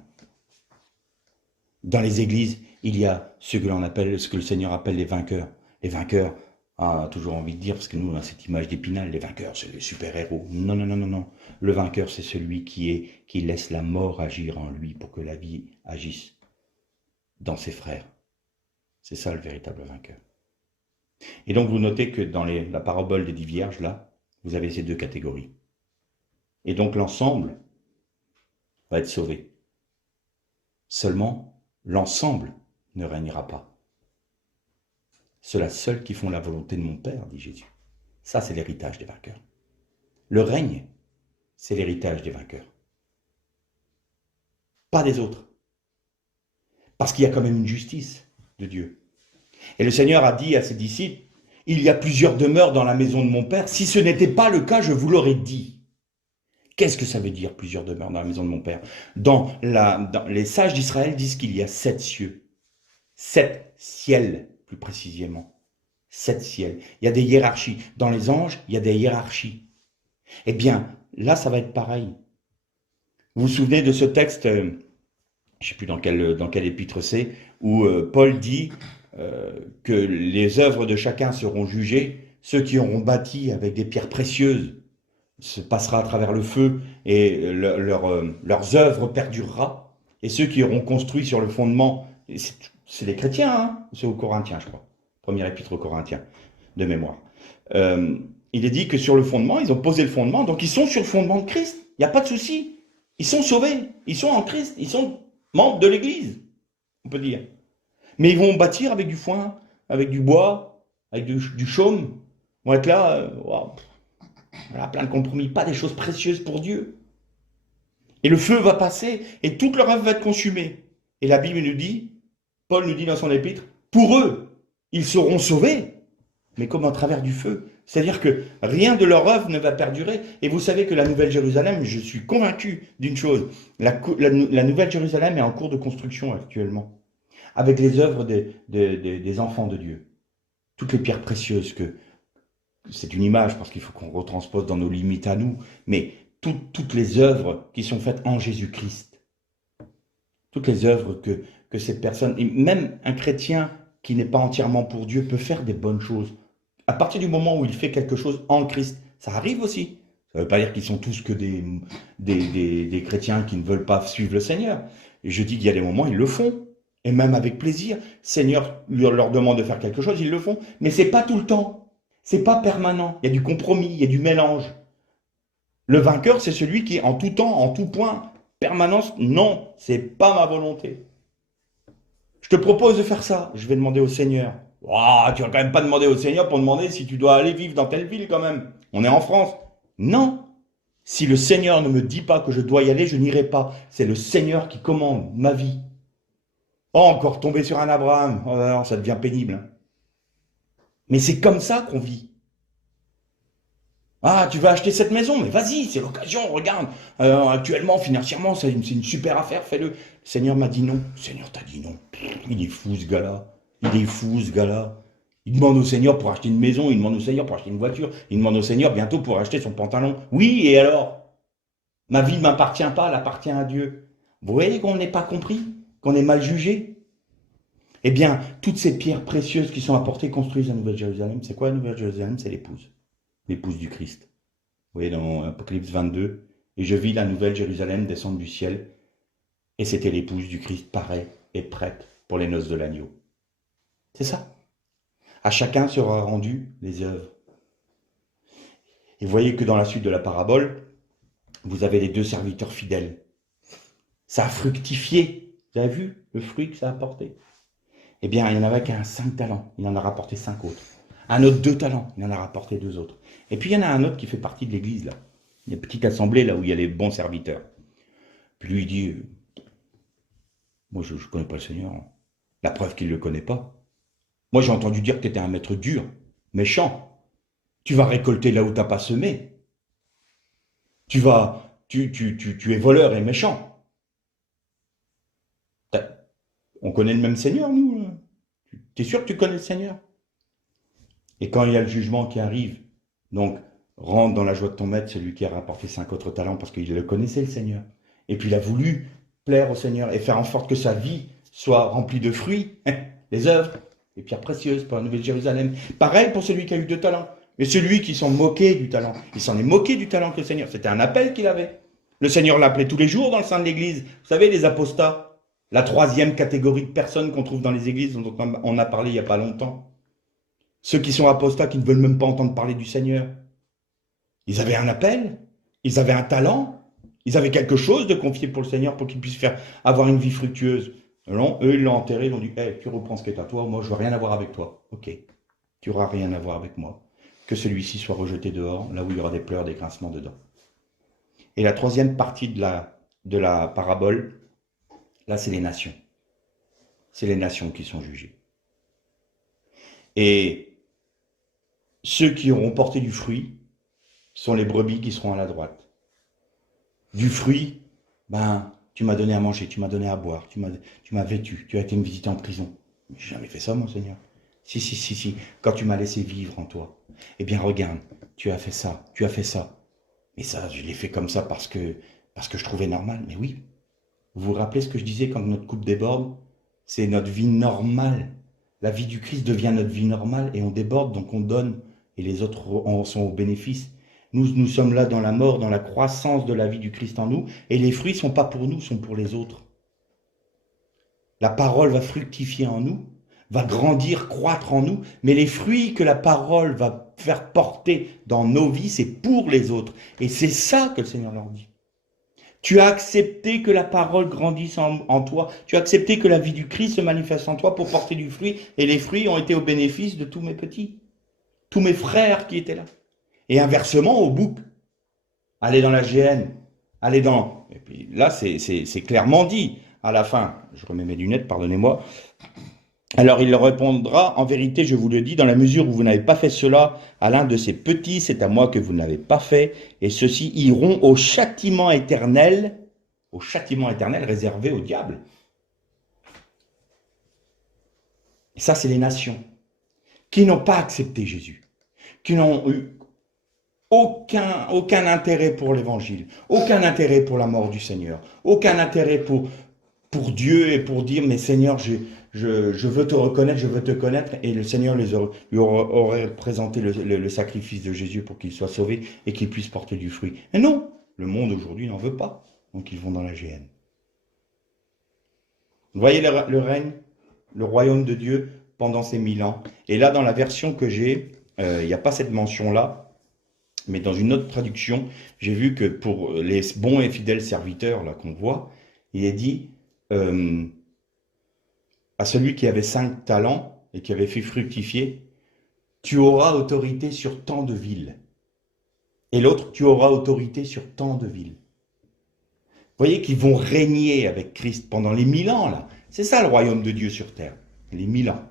Dans les églises, il y a ce que le Seigneur appelle les vainqueurs. Les vainqueurs, on a toujours envie de dire, parce que nous, on a cette image d'Épinal, les vainqueurs, c'est les super-héros. Non, non, non, non, non. Le vainqueur, c'est celui qui laisse la mort agir en lui pour que la vie agisse dans ses frères. C'est ça le véritable vainqueur. Et donc, vous notez que dans la parabole des 10 vierges, là, vous avez ces deux catégories. Et donc, l'ensemble va être sauvé. Seulement, l'ensemble ne régnera pas. Ceux-là seuls qui font la volonté de mon Père, dit Jésus. Ça, c'est l'héritage des vainqueurs. Le règne, c'est l'héritage des vainqueurs. Pas des autres. Parce qu'il y a quand même une justice de Dieu. Et le Seigneur a dit à ses disciples, « Il y a plusieurs demeures dans la maison de mon Père. Si ce n'était pas le cas, je vous l'aurais dit. » Qu'est-ce que ça veut dire, plusieurs demeures dans la maison de mon Père? Les sages d'Israël disent qu'il y a 7 cieux. 7 ciels, plus précisément. 7 ciels. Il y a des hiérarchies. Dans les anges, il y a des hiérarchies. Eh bien, là, ça va être pareil. Vous vous souvenez de ce texte, je ne sais plus dans quel épître c'est, où Paul dit que les œuvres de chacun seront jugées. Ceux qui auront bâti avec des pierres précieuses se passera à travers le feu et leurs œuvres perdurera. Et ceux qui auront construit sur le fondement, c'est les chrétiens, hein, c'est aux Corinthiens, je crois. Première épître aux Corinthiens, de mémoire. Il est dit que sur le fondement, ils ont posé le fondement, donc ils sont sur le fondement de Christ. Il n'y a pas de souci. Ils sont sauvés, ils sont en Christ, ils sont membres de l'Église, on peut dire. Mais ils vont bâtir avec du foin, avec du bois, avec du chaume. Ils vont être là, voilà, plein de compromis, pas des choses précieuses pour Dieu. Et le feu va passer et toute leur œuvre va être consumée. Et la Bible nous dit, Paul nous dit dans son épître, pour eux, ils seront sauvés, mais comme à travers du feu. C'est-à-dire que rien de leur œuvre ne va perdurer. Et vous savez que la Nouvelle Jérusalem, je suis convaincu d'une chose, la Nouvelle Jérusalem est en cours de construction actuellement, avec les œuvres des enfants de Dieu. Toutes les pierres précieuses c'est une image parce qu'il faut qu'on retranspose dans nos limites à nous, mais toutes les œuvres qui sont faites en Jésus-Christ, toutes les œuvres que ces personnes, et même un chrétien qui n'est pas entièrement pour Dieu peut faire des bonnes choses. À partir du moment où il fait quelque chose en Christ, ça arrive aussi. Ça ne veut pas dire qu'ils sont tous que des chrétiens qui ne veulent pas suivre le Seigneur. Et je dis qu'il y a des moments, ils le font. Et même avec plaisir. Seigneur leur demande de faire quelque chose, ils le font. Mais ce n'est pas tout le temps. C'est pas permanent. Il y a du compromis, il y a du mélange. Le vainqueur, c'est celui qui, en tout temps, en tout point, permanence, non, c'est pas ma volonté. Je te propose de faire ça. Je vais demander au Seigneur. Ouah, tu vas quand même pas demander au Seigneur pour demander si tu dois aller vivre dans telle ville quand même. On est en France. Non. Si le Seigneur ne me dit pas que je dois y aller, je n'irai pas. C'est le Seigneur qui commande ma vie. Oh, encore tomber sur un Abraham. Oh, alors, ça devient pénible, hein. Mais c'est comme ça qu'on vit. Ah, tu veux acheter cette maison, mais vas-y, c'est l'occasion, regarde. Actuellement, financièrement, c'est une super affaire, fais-le. Le Seigneur m'a dit non. Le Seigneur t'a dit non. Il est fou, ce gars-là. Il est fou, ce gars-là. Il demande au Seigneur pour acheter une maison, il demande au Seigneur pour acheter une voiture, il demande au Seigneur bientôt pour acheter son pantalon. Oui, et alors? Ma vie ne m'appartient pas, elle appartient à Dieu. Vous voyez qu'on n'est pas compris, qu'on est mal jugé? Eh bien, toutes ces pierres précieuses qui sont apportées construisent la Nouvelle Jérusalem. C'est quoi la Nouvelle Jérusalem? C'est l'épouse du Christ. Vous voyez dans Apocalypse 22, et je vis la Nouvelle Jérusalem descendre du ciel, et c'était l'épouse du Christ parée et prête pour les noces de l'agneau. C'est ça. À chacun sera rendu les œuvres. Et vous voyez que dans la suite de la parabole, vous avez les deux serviteurs fidèles. Ça a fructifié. Vous avez vu le fruit que ça a apporté? Eh bien, il y en avait qu'un 5 talents. Il en a rapporté 5 autres. Un autre 2 talents. Il en a rapporté 2 autres. Et puis, il y en a un autre qui fait partie de l'église, là. Il y a une petite assemblée, là, où il y a les bons serviteurs. Puis lui, il dit, moi, je ne connais pas le Seigneur. La preuve qu'il ne le connaît pas. Moi, j'ai entendu dire que tu étais un maître dur, méchant. Tu vas récolter là où tu n'as pas semé. Tu es voleur et méchant. On connaît le même Seigneur, nous. Tu es sûr que tu connais le Seigneur? Et quand il y a le jugement qui arrive, donc, rentre dans la joie de ton maître, celui qui a rapporté 5 autres talents, parce qu'il le connaissait, le Seigneur. Et puis il a voulu plaire au Seigneur et faire en sorte que sa vie soit remplie de fruits, les œuvres, les pierres précieuses pour la Nouvelle Jérusalem. Pareil pour celui qui a eu 2 talents. Mais celui qui s'en moquait du talent, il s'en est moqué du talent que le Seigneur. C'était un appel qu'il avait. Le Seigneur l'appelait tous les jours dans le sein de l'Église. Vous savez, les apostats, la 3e catégorie de personnes qu'on trouve dans les églises, dont on a parlé il n'y a pas longtemps. Ceux qui sont apostats, qui ne veulent même pas entendre parler du Seigneur. Ils avaient un appel, ils avaient un talent, ils avaient quelque chose de confié pour le Seigneur pour qu'il puisse avoir une vie fructueuse. Non, eux, ils l'ont enterré, ils ont dit, hey, tu reprends ce qui est à toi, moi je veux rien avoir avec toi. Ok, tu n'auras rien à voir avec moi. Que celui-ci soit rejeté dehors, là où il y aura des pleurs, des grincements dedans. Et la 3e partie de la parabole, là c'est les nations. C'est les nations qui sont jugées. Et ceux qui auront porté du fruit sont les brebis qui seront à la droite. Du fruit, ben, tu m'as donné à manger, tu m'as donné à boire, tu m'as vêtu, tu as été me visiter en prison. Mais j'ai jamais fait ça, mon Seigneur. Si, quand tu m'as laissé vivre en toi. Eh bien, regarde, tu as fait ça, tu as fait ça. Mais ça, je l'ai fait comme ça parce que je trouvais normal. Mais oui, vous vous rappelez ce que je disais quand notre coupe déborde? C'est notre vie normale. La vie du Christ devient notre vie normale et on déborde, donc on donne. Et les autres en sont au bénéfice. Nous sommes là dans la mort, dans la croissance de la vie du Christ en nous. Et les fruits ne sont pas pour nous, sont pour les autres. La parole va fructifier en nous, va grandir, croître en nous. Mais les fruits que la parole va faire porter dans nos vies, c'est pour les autres. Et c'est ça que le Seigneur leur dit. Tu as accepté que la parole grandisse en toi. Tu as accepté que la vie du Christ se manifeste en toi pour porter du fruit. Et les fruits ont été au bénéfice de tous mes petits. Tous mes frères qui étaient là. Et inversement, au bout, aller dans la GN, aller dans... Et puis là, c'est clairement dit à la fin. Je remets mes lunettes, pardonnez-moi. Alors il leur répondra, en vérité, je vous le dis, dans la mesure où vous n'avez pas fait cela à l'un de ces petits, c'est à moi que vous n'avez pas fait, et ceux-ci iront au châtiment éternel réservé au diable. Et ça, c'est les nations qui n'ont pas accepté Jésus, qui n'ont eu aucun intérêt pour l'évangile, aucun intérêt pour la mort du Seigneur, aucun intérêt pour Dieu et pour dire, mais Seigneur, je veux te reconnaître, je veux te connaître, et le Seigneur lui aurait présenté le sacrifice de Jésus pour qu'il soit sauvé et qu'il puisse porter du fruit. Et non, le monde aujourd'hui n'en veut pas, donc ils vont dans la géhenne. Vous voyez le règne, le royaume de Dieu pendant ces 1000 ans. Et là, dans la version que j'ai, il n'y a pas cette mention-là, Mais dans une autre traduction, j'ai vu que pour les bons et fidèles serviteurs là qu'on voit, il est dit à celui qui avait 5 talents et qui avait fait fructifier, tu auras autorité sur tant de villes. Et l'autre, tu auras autorité sur tant de villes. Vous voyez qu'ils vont régner avec Christ pendant les 1000 ans, là. C'est ça le royaume de Dieu sur terre, les 1000 ans.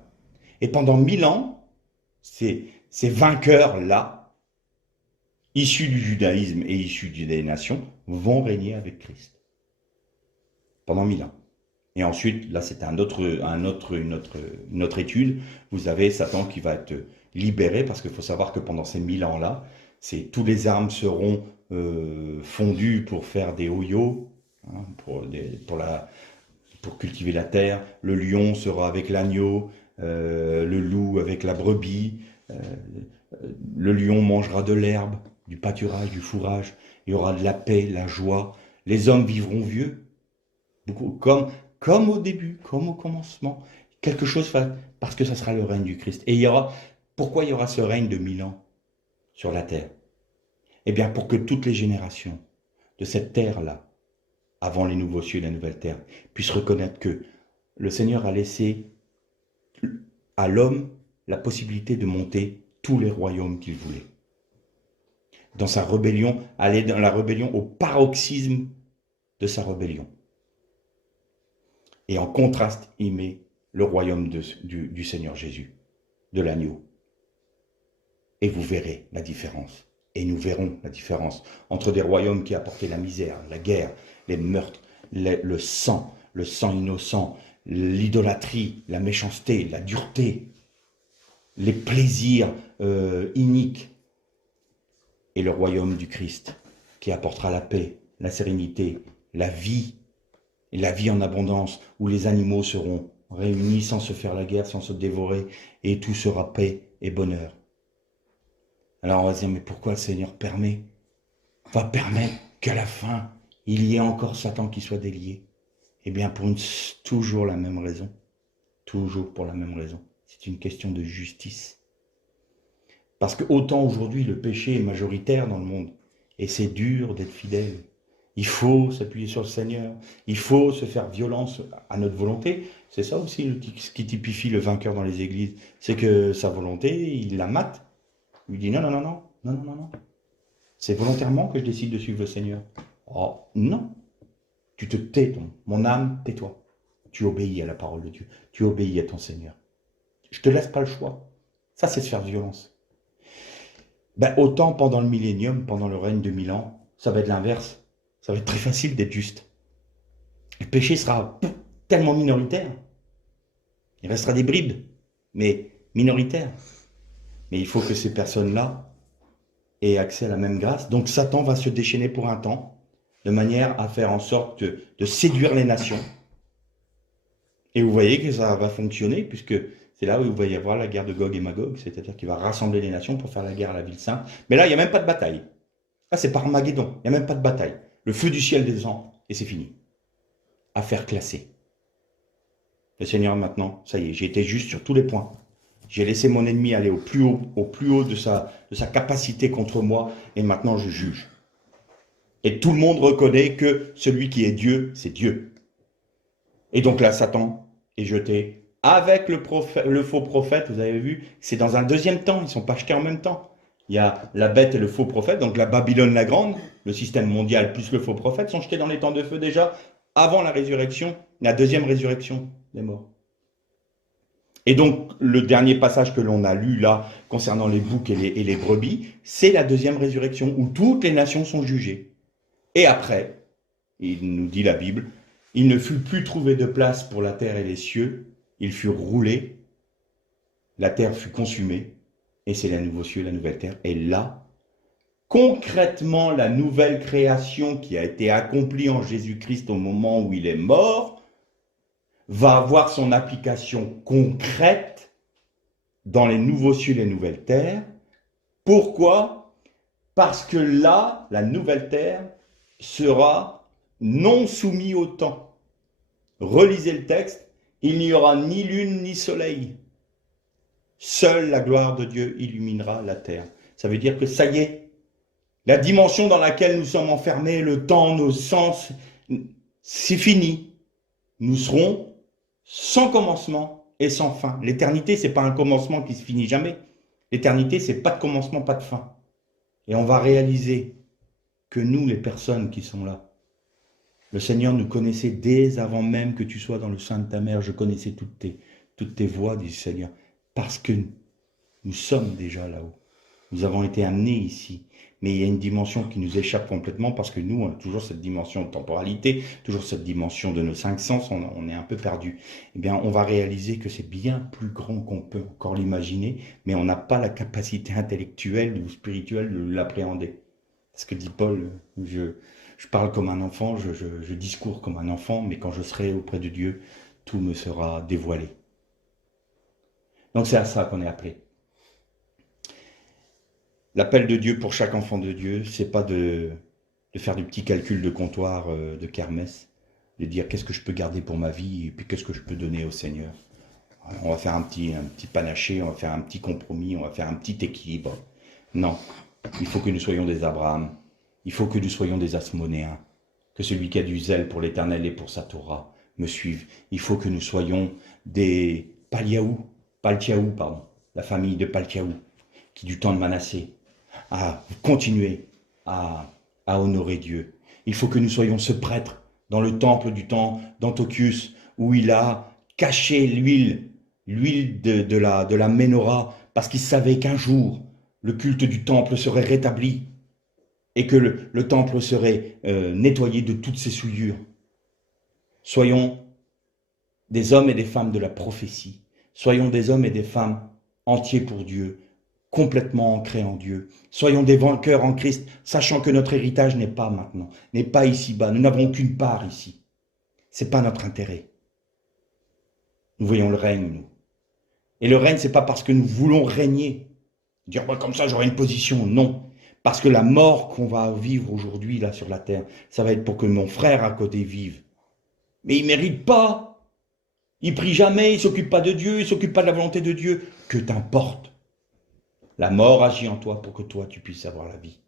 Et pendant 1000 ans, ces vainqueurs-là, issus du judaïsme et issus des nations, vont régner avec Christ. Pendant 1000 ans. Et ensuite, là c'est une autre étude, vous avez Satan qui va être libéré, parce qu'il faut savoir que pendant ces 1000 ans-là, tous les armes seront fondues pour faire des hoyos, hein, pour cultiver la terre. Le lion sera avec l'agneau, le loup avec la brebis, le lion mangera de l'herbe, du pâturage, du fourrage, il y aura de la paix, la joie, les hommes vivront vieux, beaucoup, comme au début, comme au commencement, quelque chose, parce que ça sera le règne du Christ. Et pourquoi il y aura ce règne de 1000 ans sur la terre? Eh bien, pour que toutes les générations de cette terre-là, avant les nouveaux cieux et la nouvelle terre, puissent reconnaître que le Seigneur a laissé à l'homme la possibilité de monter tous les royaumes qu'il voulait. Dans sa rébellion, aller dans la rébellion au paroxysme de sa rébellion. Et en contraste, il met le royaume du Seigneur Jésus, de l'agneau. Et vous verrez la différence. Et nous verrons la différence entre des royaumes qui apportaient la misère, la guerre, les meurtres, le sang innocent, l'idolâtrie, la méchanceté, la dureté, les plaisirs iniques, et le royaume du Christ qui apportera la paix, la sérénité, la vie, et la vie en abondance, où les animaux seront réunis sans se faire la guerre, sans se dévorer, et tout sera paix et bonheur. Alors on va se dire, mais pourquoi le Seigneur va permettre qu'à la fin, il y ait encore Satan qui soit délié? Eh bien, toujours la même raison. Toujours pour la même raison. C'est une question de justice. Parce que autant aujourd'hui, le péché est majoritaire dans le monde, et c'est dur d'être fidèle. Il faut s'appuyer sur le Seigneur. Il faut se faire violence à notre volonté. C'est ça aussi ce qui typifie le vainqueur dans les églises. C'est que sa volonté, il la mate. Il dit non, non, non, non, non, non, non, non. C'est volontairement que je décide de suivre le Seigneur. Oh, non. Tu te tais, mon âme, tais-toi. Tu obéis à la parole de Dieu. Tu obéis à ton Seigneur. Je te laisse pas le choix. Ça, c'est se faire violence. Ben, autant pendant le millénium, pendant le règne de 1000 ans, ça va être l'inverse. Ça va être très facile d'être juste. Le péché sera tellement minoritaire. Il restera des bribes, mais minoritaires. Mais il faut que ces personnes-là aient accès à la même grâce. Donc Satan va se déchaîner pour un temps, de manière à faire en sorte de séduire les nations. Et vous voyez que ça va fonctionner, puisque c'est là où il va y avoir la guerre de Gog et Magog, c'est-à-dire qu'il va rassembler les nations pour faire la guerre à la ville sainte. Mais là, il n'y a même pas de bataille. Là, c'est par Armageddon, il n'y a même pas de bataille. Le feu du ciel descend, et c'est fini. Affaire classée. Le Seigneur, maintenant, ça y est, j'ai été juste sur tous les points. J'ai laissé mon ennemi aller au plus haut de sa capacité contre moi, et maintenant je juge. Et tout le monde reconnaît que celui qui est Dieu, c'est Dieu. Et donc là, Satan est jeté avec le faux prophète. Vous avez vu, c'est dans un deuxième temps, ils ne sont pas jetés en même temps. Il y a la bête et le faux prophète, donc la Babylone la grande, le système mondial plus le faux prophète sont jetés dans les temps de feu déjà, avant la résurrection, la deuxième résurrection des morts. Et donc, le dernier passage que l'on a lu là, concernant les boucs et les brebis, c'est la deuxième résurrection, où toutes les nations sont jugées. Et après, il nous dit la Bible, il ne fut plus trouvé de place pour la terre et les cieux, ils furent roulés, la terre fut consumée, et c'est la nouveau cieux, la nouvelle terre. Et là, concrètement, la nouvelle création qui a été accomplie en Jésus-Christ au moment où il est mort, va avoir son application concrète dans les nouveaux cieux et les nouvelles terres. Pourquoi? Parce que là, la nouvelle terre sera non soumise au temps. Relisez le texte, il n'y aura ni lune ni soleil. Seule la gloire de Dieu illuminera la terre. Ça veut dire que ça y est, La dimension dans laquelle nous sommes enfermés, le temps, nos sens, c'est fini. Nous serons sans commencement et sans fin. L'éternité, c'est pas un commencement qui se finit jamais. L'éternité, c'est pas de commencement, pas de fin. Et on va réaliser que nous, les personnes qui sont là, le Seigneur nous connaissait dès avant même que tu sois dans le sein de ta mère. Je connaissais toutes tes voies, dit le Seigneur, parce que nous sommes déjà là-haut. Nous avons été amenés ici. Mais il y a une dimension qui nous échappe complètement parce que nous, on a toujours cette dimension de temporalité, toujours cette dimension de nos cinq sens, on est un peu perdu. Eh bien, on va réaliser que c'est bien plus grand qu'on peut encore l'imaginer, mais on n'a pas la capacité intellectuelle ou spirituelle de l'appréhender. Ce que dit Paul, je parle comme un enfant, je discours comme un enfant, mais quand je serai auprès de Dieu, tout me sera dévoilé. Donc c'est à ça qu'on est appelé. L'appel de Dieu pour chaque enfant de Dieu, c'est pas de faire du petit calcul de comptoir de kermesse, de dire qu'est-ce que je peux garder pour ma vie et puis qu'est-ce que je peux donner au Seigneur. On va faire un petit panaché, on va faire un petit compromis, on va faire un petit équilibre. Non, il faut que nous soyons des Abraham, il faut que nous soyons des Asmonéens, que celui qui a du zèle pour l'Éternel et pour sa Torah me suive. Il faut que nous soyons des Paltiaou, pardon, la famille de Paltiaou, qui du temps de Manassé à continuer à honorer Dieu. Il faut que nous soyons ce prêtre dans le temple du temps d'Antiochus où il a caché l'huile de la menorah parce qu'il savait qu'un jour le culte du temple serait rétabli et que le temple serait nettoyé de toutes ses souillures. Soyons des hommes et des femmes de la prophétie. Soyons des hommes et des femmes entiers pour Dieu, complètement ancrés en Dieu. Soyons des vainqueurs en Christ, sachant que notre héritage n'est pas maintenant, n'est pas ici-bas. Nous n'avons aucune part ici. Ce n'est pas notre intérêt. Nous voyons le règne, nous. Et le règne, ce n'est pas parce que nous voulons régner, dire comme ça j'aurai une position, non. Parce que la mort qu'on va vivre aujourd'hui là sur la terre, ça va être pour que mon frère à côté vive. Mais il ne mérite pas. Il prie jamais, il ne s'occupe pas de Dieu, il ne s'occupe pas de la volonté de Dieu. Que t'importe. La mort agit en toi pour que toi, tu puisses avoir la vie.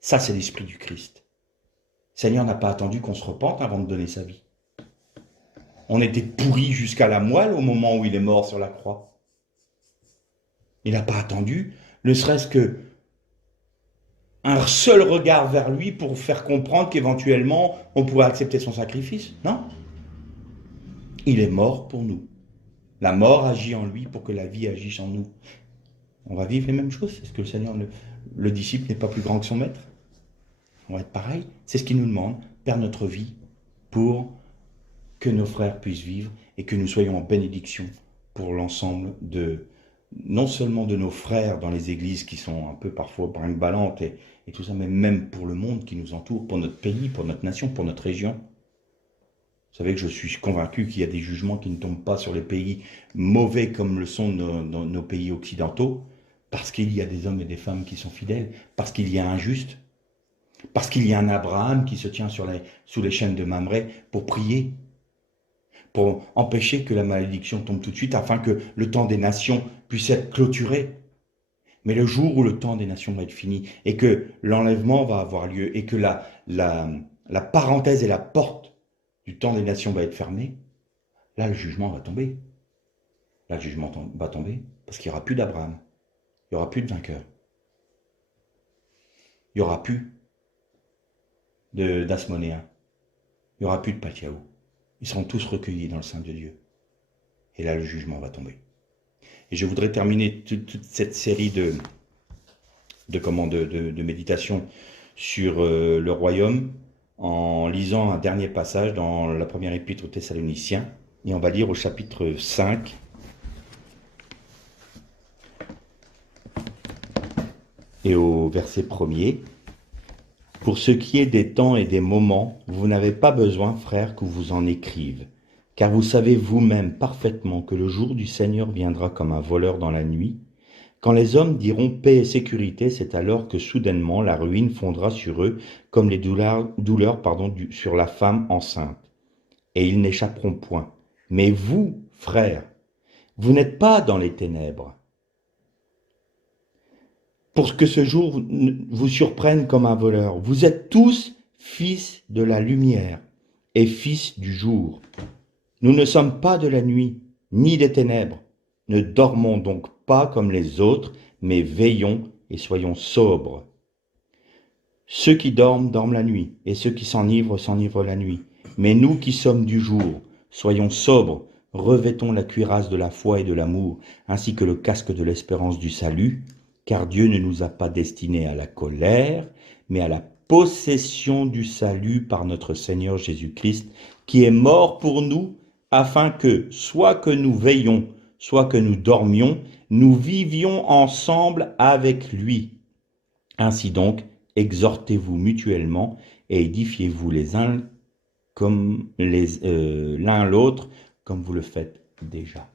Ça, c'est l'esprit du Christ. Le Seigneur n'a pas attendu qu'on se repente avant de donner sa vie. On était pourris jusqu'à la moelle au moment où il est mort sur la croix. Il n'a pas attendu, ne serait-ce que un seul regard vers lui pour faire comprendre qu'éventuellement, on pourrait accepter son sacrifice. Non. Il est mort pour nous. La mort agit en lui pour que la vie agisse en nous. On va vivre les mêmes choses. Est-ce que le Seigneur, le disciple n'est pas plus grand que son maître? On va être pareil. C'est ce qu'il nous demande, perdre notre vie pour que nos frères puissent vivre et que nous soyons en bénédiction pour l'ensemble non seulement de nos frères dans les églises qui sont un peu parfois brinque-ballantes et tout ça, mais même pour le monde qui nous entoure, pour notre pays, pour notre nation, pour notre région. Vous savez que je suis convaincu qu'il y a des jugements qui ne tombent pas sur les pays mauvais comme le sont nos pays occidentaux, parce qu'il y a des hommes et des femmes qui sont fidèles, parce qu'il y a un juste, parce qu'il y a un Abraham qui se tient sous les chaînes de Mamré pour prier, pour empêcher que la malédiction tombe tout de suite, afin que le temps des nations puisse être clôturé. Mais le jour où le temps des nations va être fini, et que l'enlèvement va avoir lieu, et que la parenthèse et la porte du temps des nations va être fermée, là le jugement va tomber. Là le jugement va tomber, parce qu'il n'y aura plus d'Abraham, il n'y aura plus de vainqueur, il n'y aura plus d'Asmonéens, il n'y aura plus de Paltiaou. Ils seront tous recueillis dans le sein de Dieu. Et là, le jugement va tomber. Et je voudrais terminer toute cette série de méditation sur le royaume en lisant un dernier passage dans la première épître aux Thessaloniciens. Et on va lire au chapitre 5. Et au verset 1er. Pour ce qui est des temps et des moments, vous n'avez pas besoin, frères, que vous en écrive, car vous savez vous-même parfaitement que le jour du Seigneur viendra comme un voleur dans la nuit. Quand les hommes diront paix et sécurité, c'est alors que soudainement la ruine fondra sur eux, comme les douleurs sur la femme enceinte. Et ils n'échapperont point. Mais vous, frères, vous n'êtes pas dans les ténèbres, pour que ce jour vous surprenne comme un voleur. Vous êtes tous fils de la lumière et fils du jour. Nous ne sommes pas de la nuit, ni des ténèbres. Ne dormons donc pas comme les autres, mais veillons et soyons sobres. Ceux qui dorment, dorment la nuit, et ceux qui s'enivrent, s'enivrent la nuit. Mais nous qui sommes du jour, soyons sobres, revêtons la cuirasse de la foi et de l'amour, ainsi que le casque de l'espérance du salut, car Dieu ne nous a pas destinés à la colère, mais à la possession du salut par notre Seigneur Jésus-Christ, qui est mort pour nous, afin que, soit que nous veillions, soit que nous dormions, nous vivions ensemble avec lui. Ainsi donc, exhortez-vous mutuellement et édifiez-vous les uns comme l'un l'autre, comme vous le faites déjà.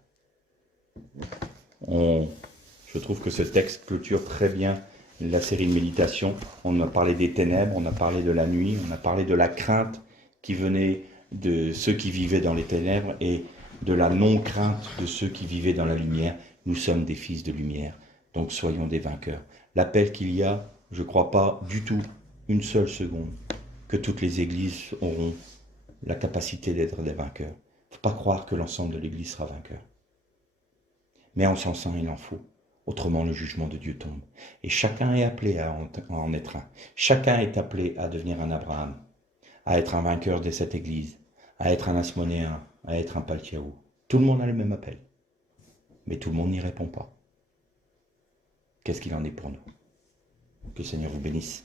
Je trouve que ce texte clôture très bien la série de méditation. On a parlé des ténèbres, on a parlé de la nuit, on a parlé de la crainte qui venait de ceux qui vivaient dans les ténèbres et de la non-crainte de ceux qui vivaient dans la lumière. Nous sommes des fils de lumière, donc soyons des vainqueurs. L'appel qu'il y a, je ne crois pas du tout, une seule seconde, que toutes les églises auront la capacité d'être des vainqueurs. Il ne faut pas croire que l'ensemble de l'église sera vainqueur. Mais en son sein, il en faut. Autrement, le jugement de Dieu tombe. Et chacun est appelé à en être un. Chacun est appelé à devenir un Abraham, à être un vainqueur de cette église, à être un Asmonéen, à être un Paltiaou. Tout le monde a le même appel. Mais tout le monde n'y répond pas. Qu'est-ce qu'il en est pour nous? Que le Seigneur vous bénisse.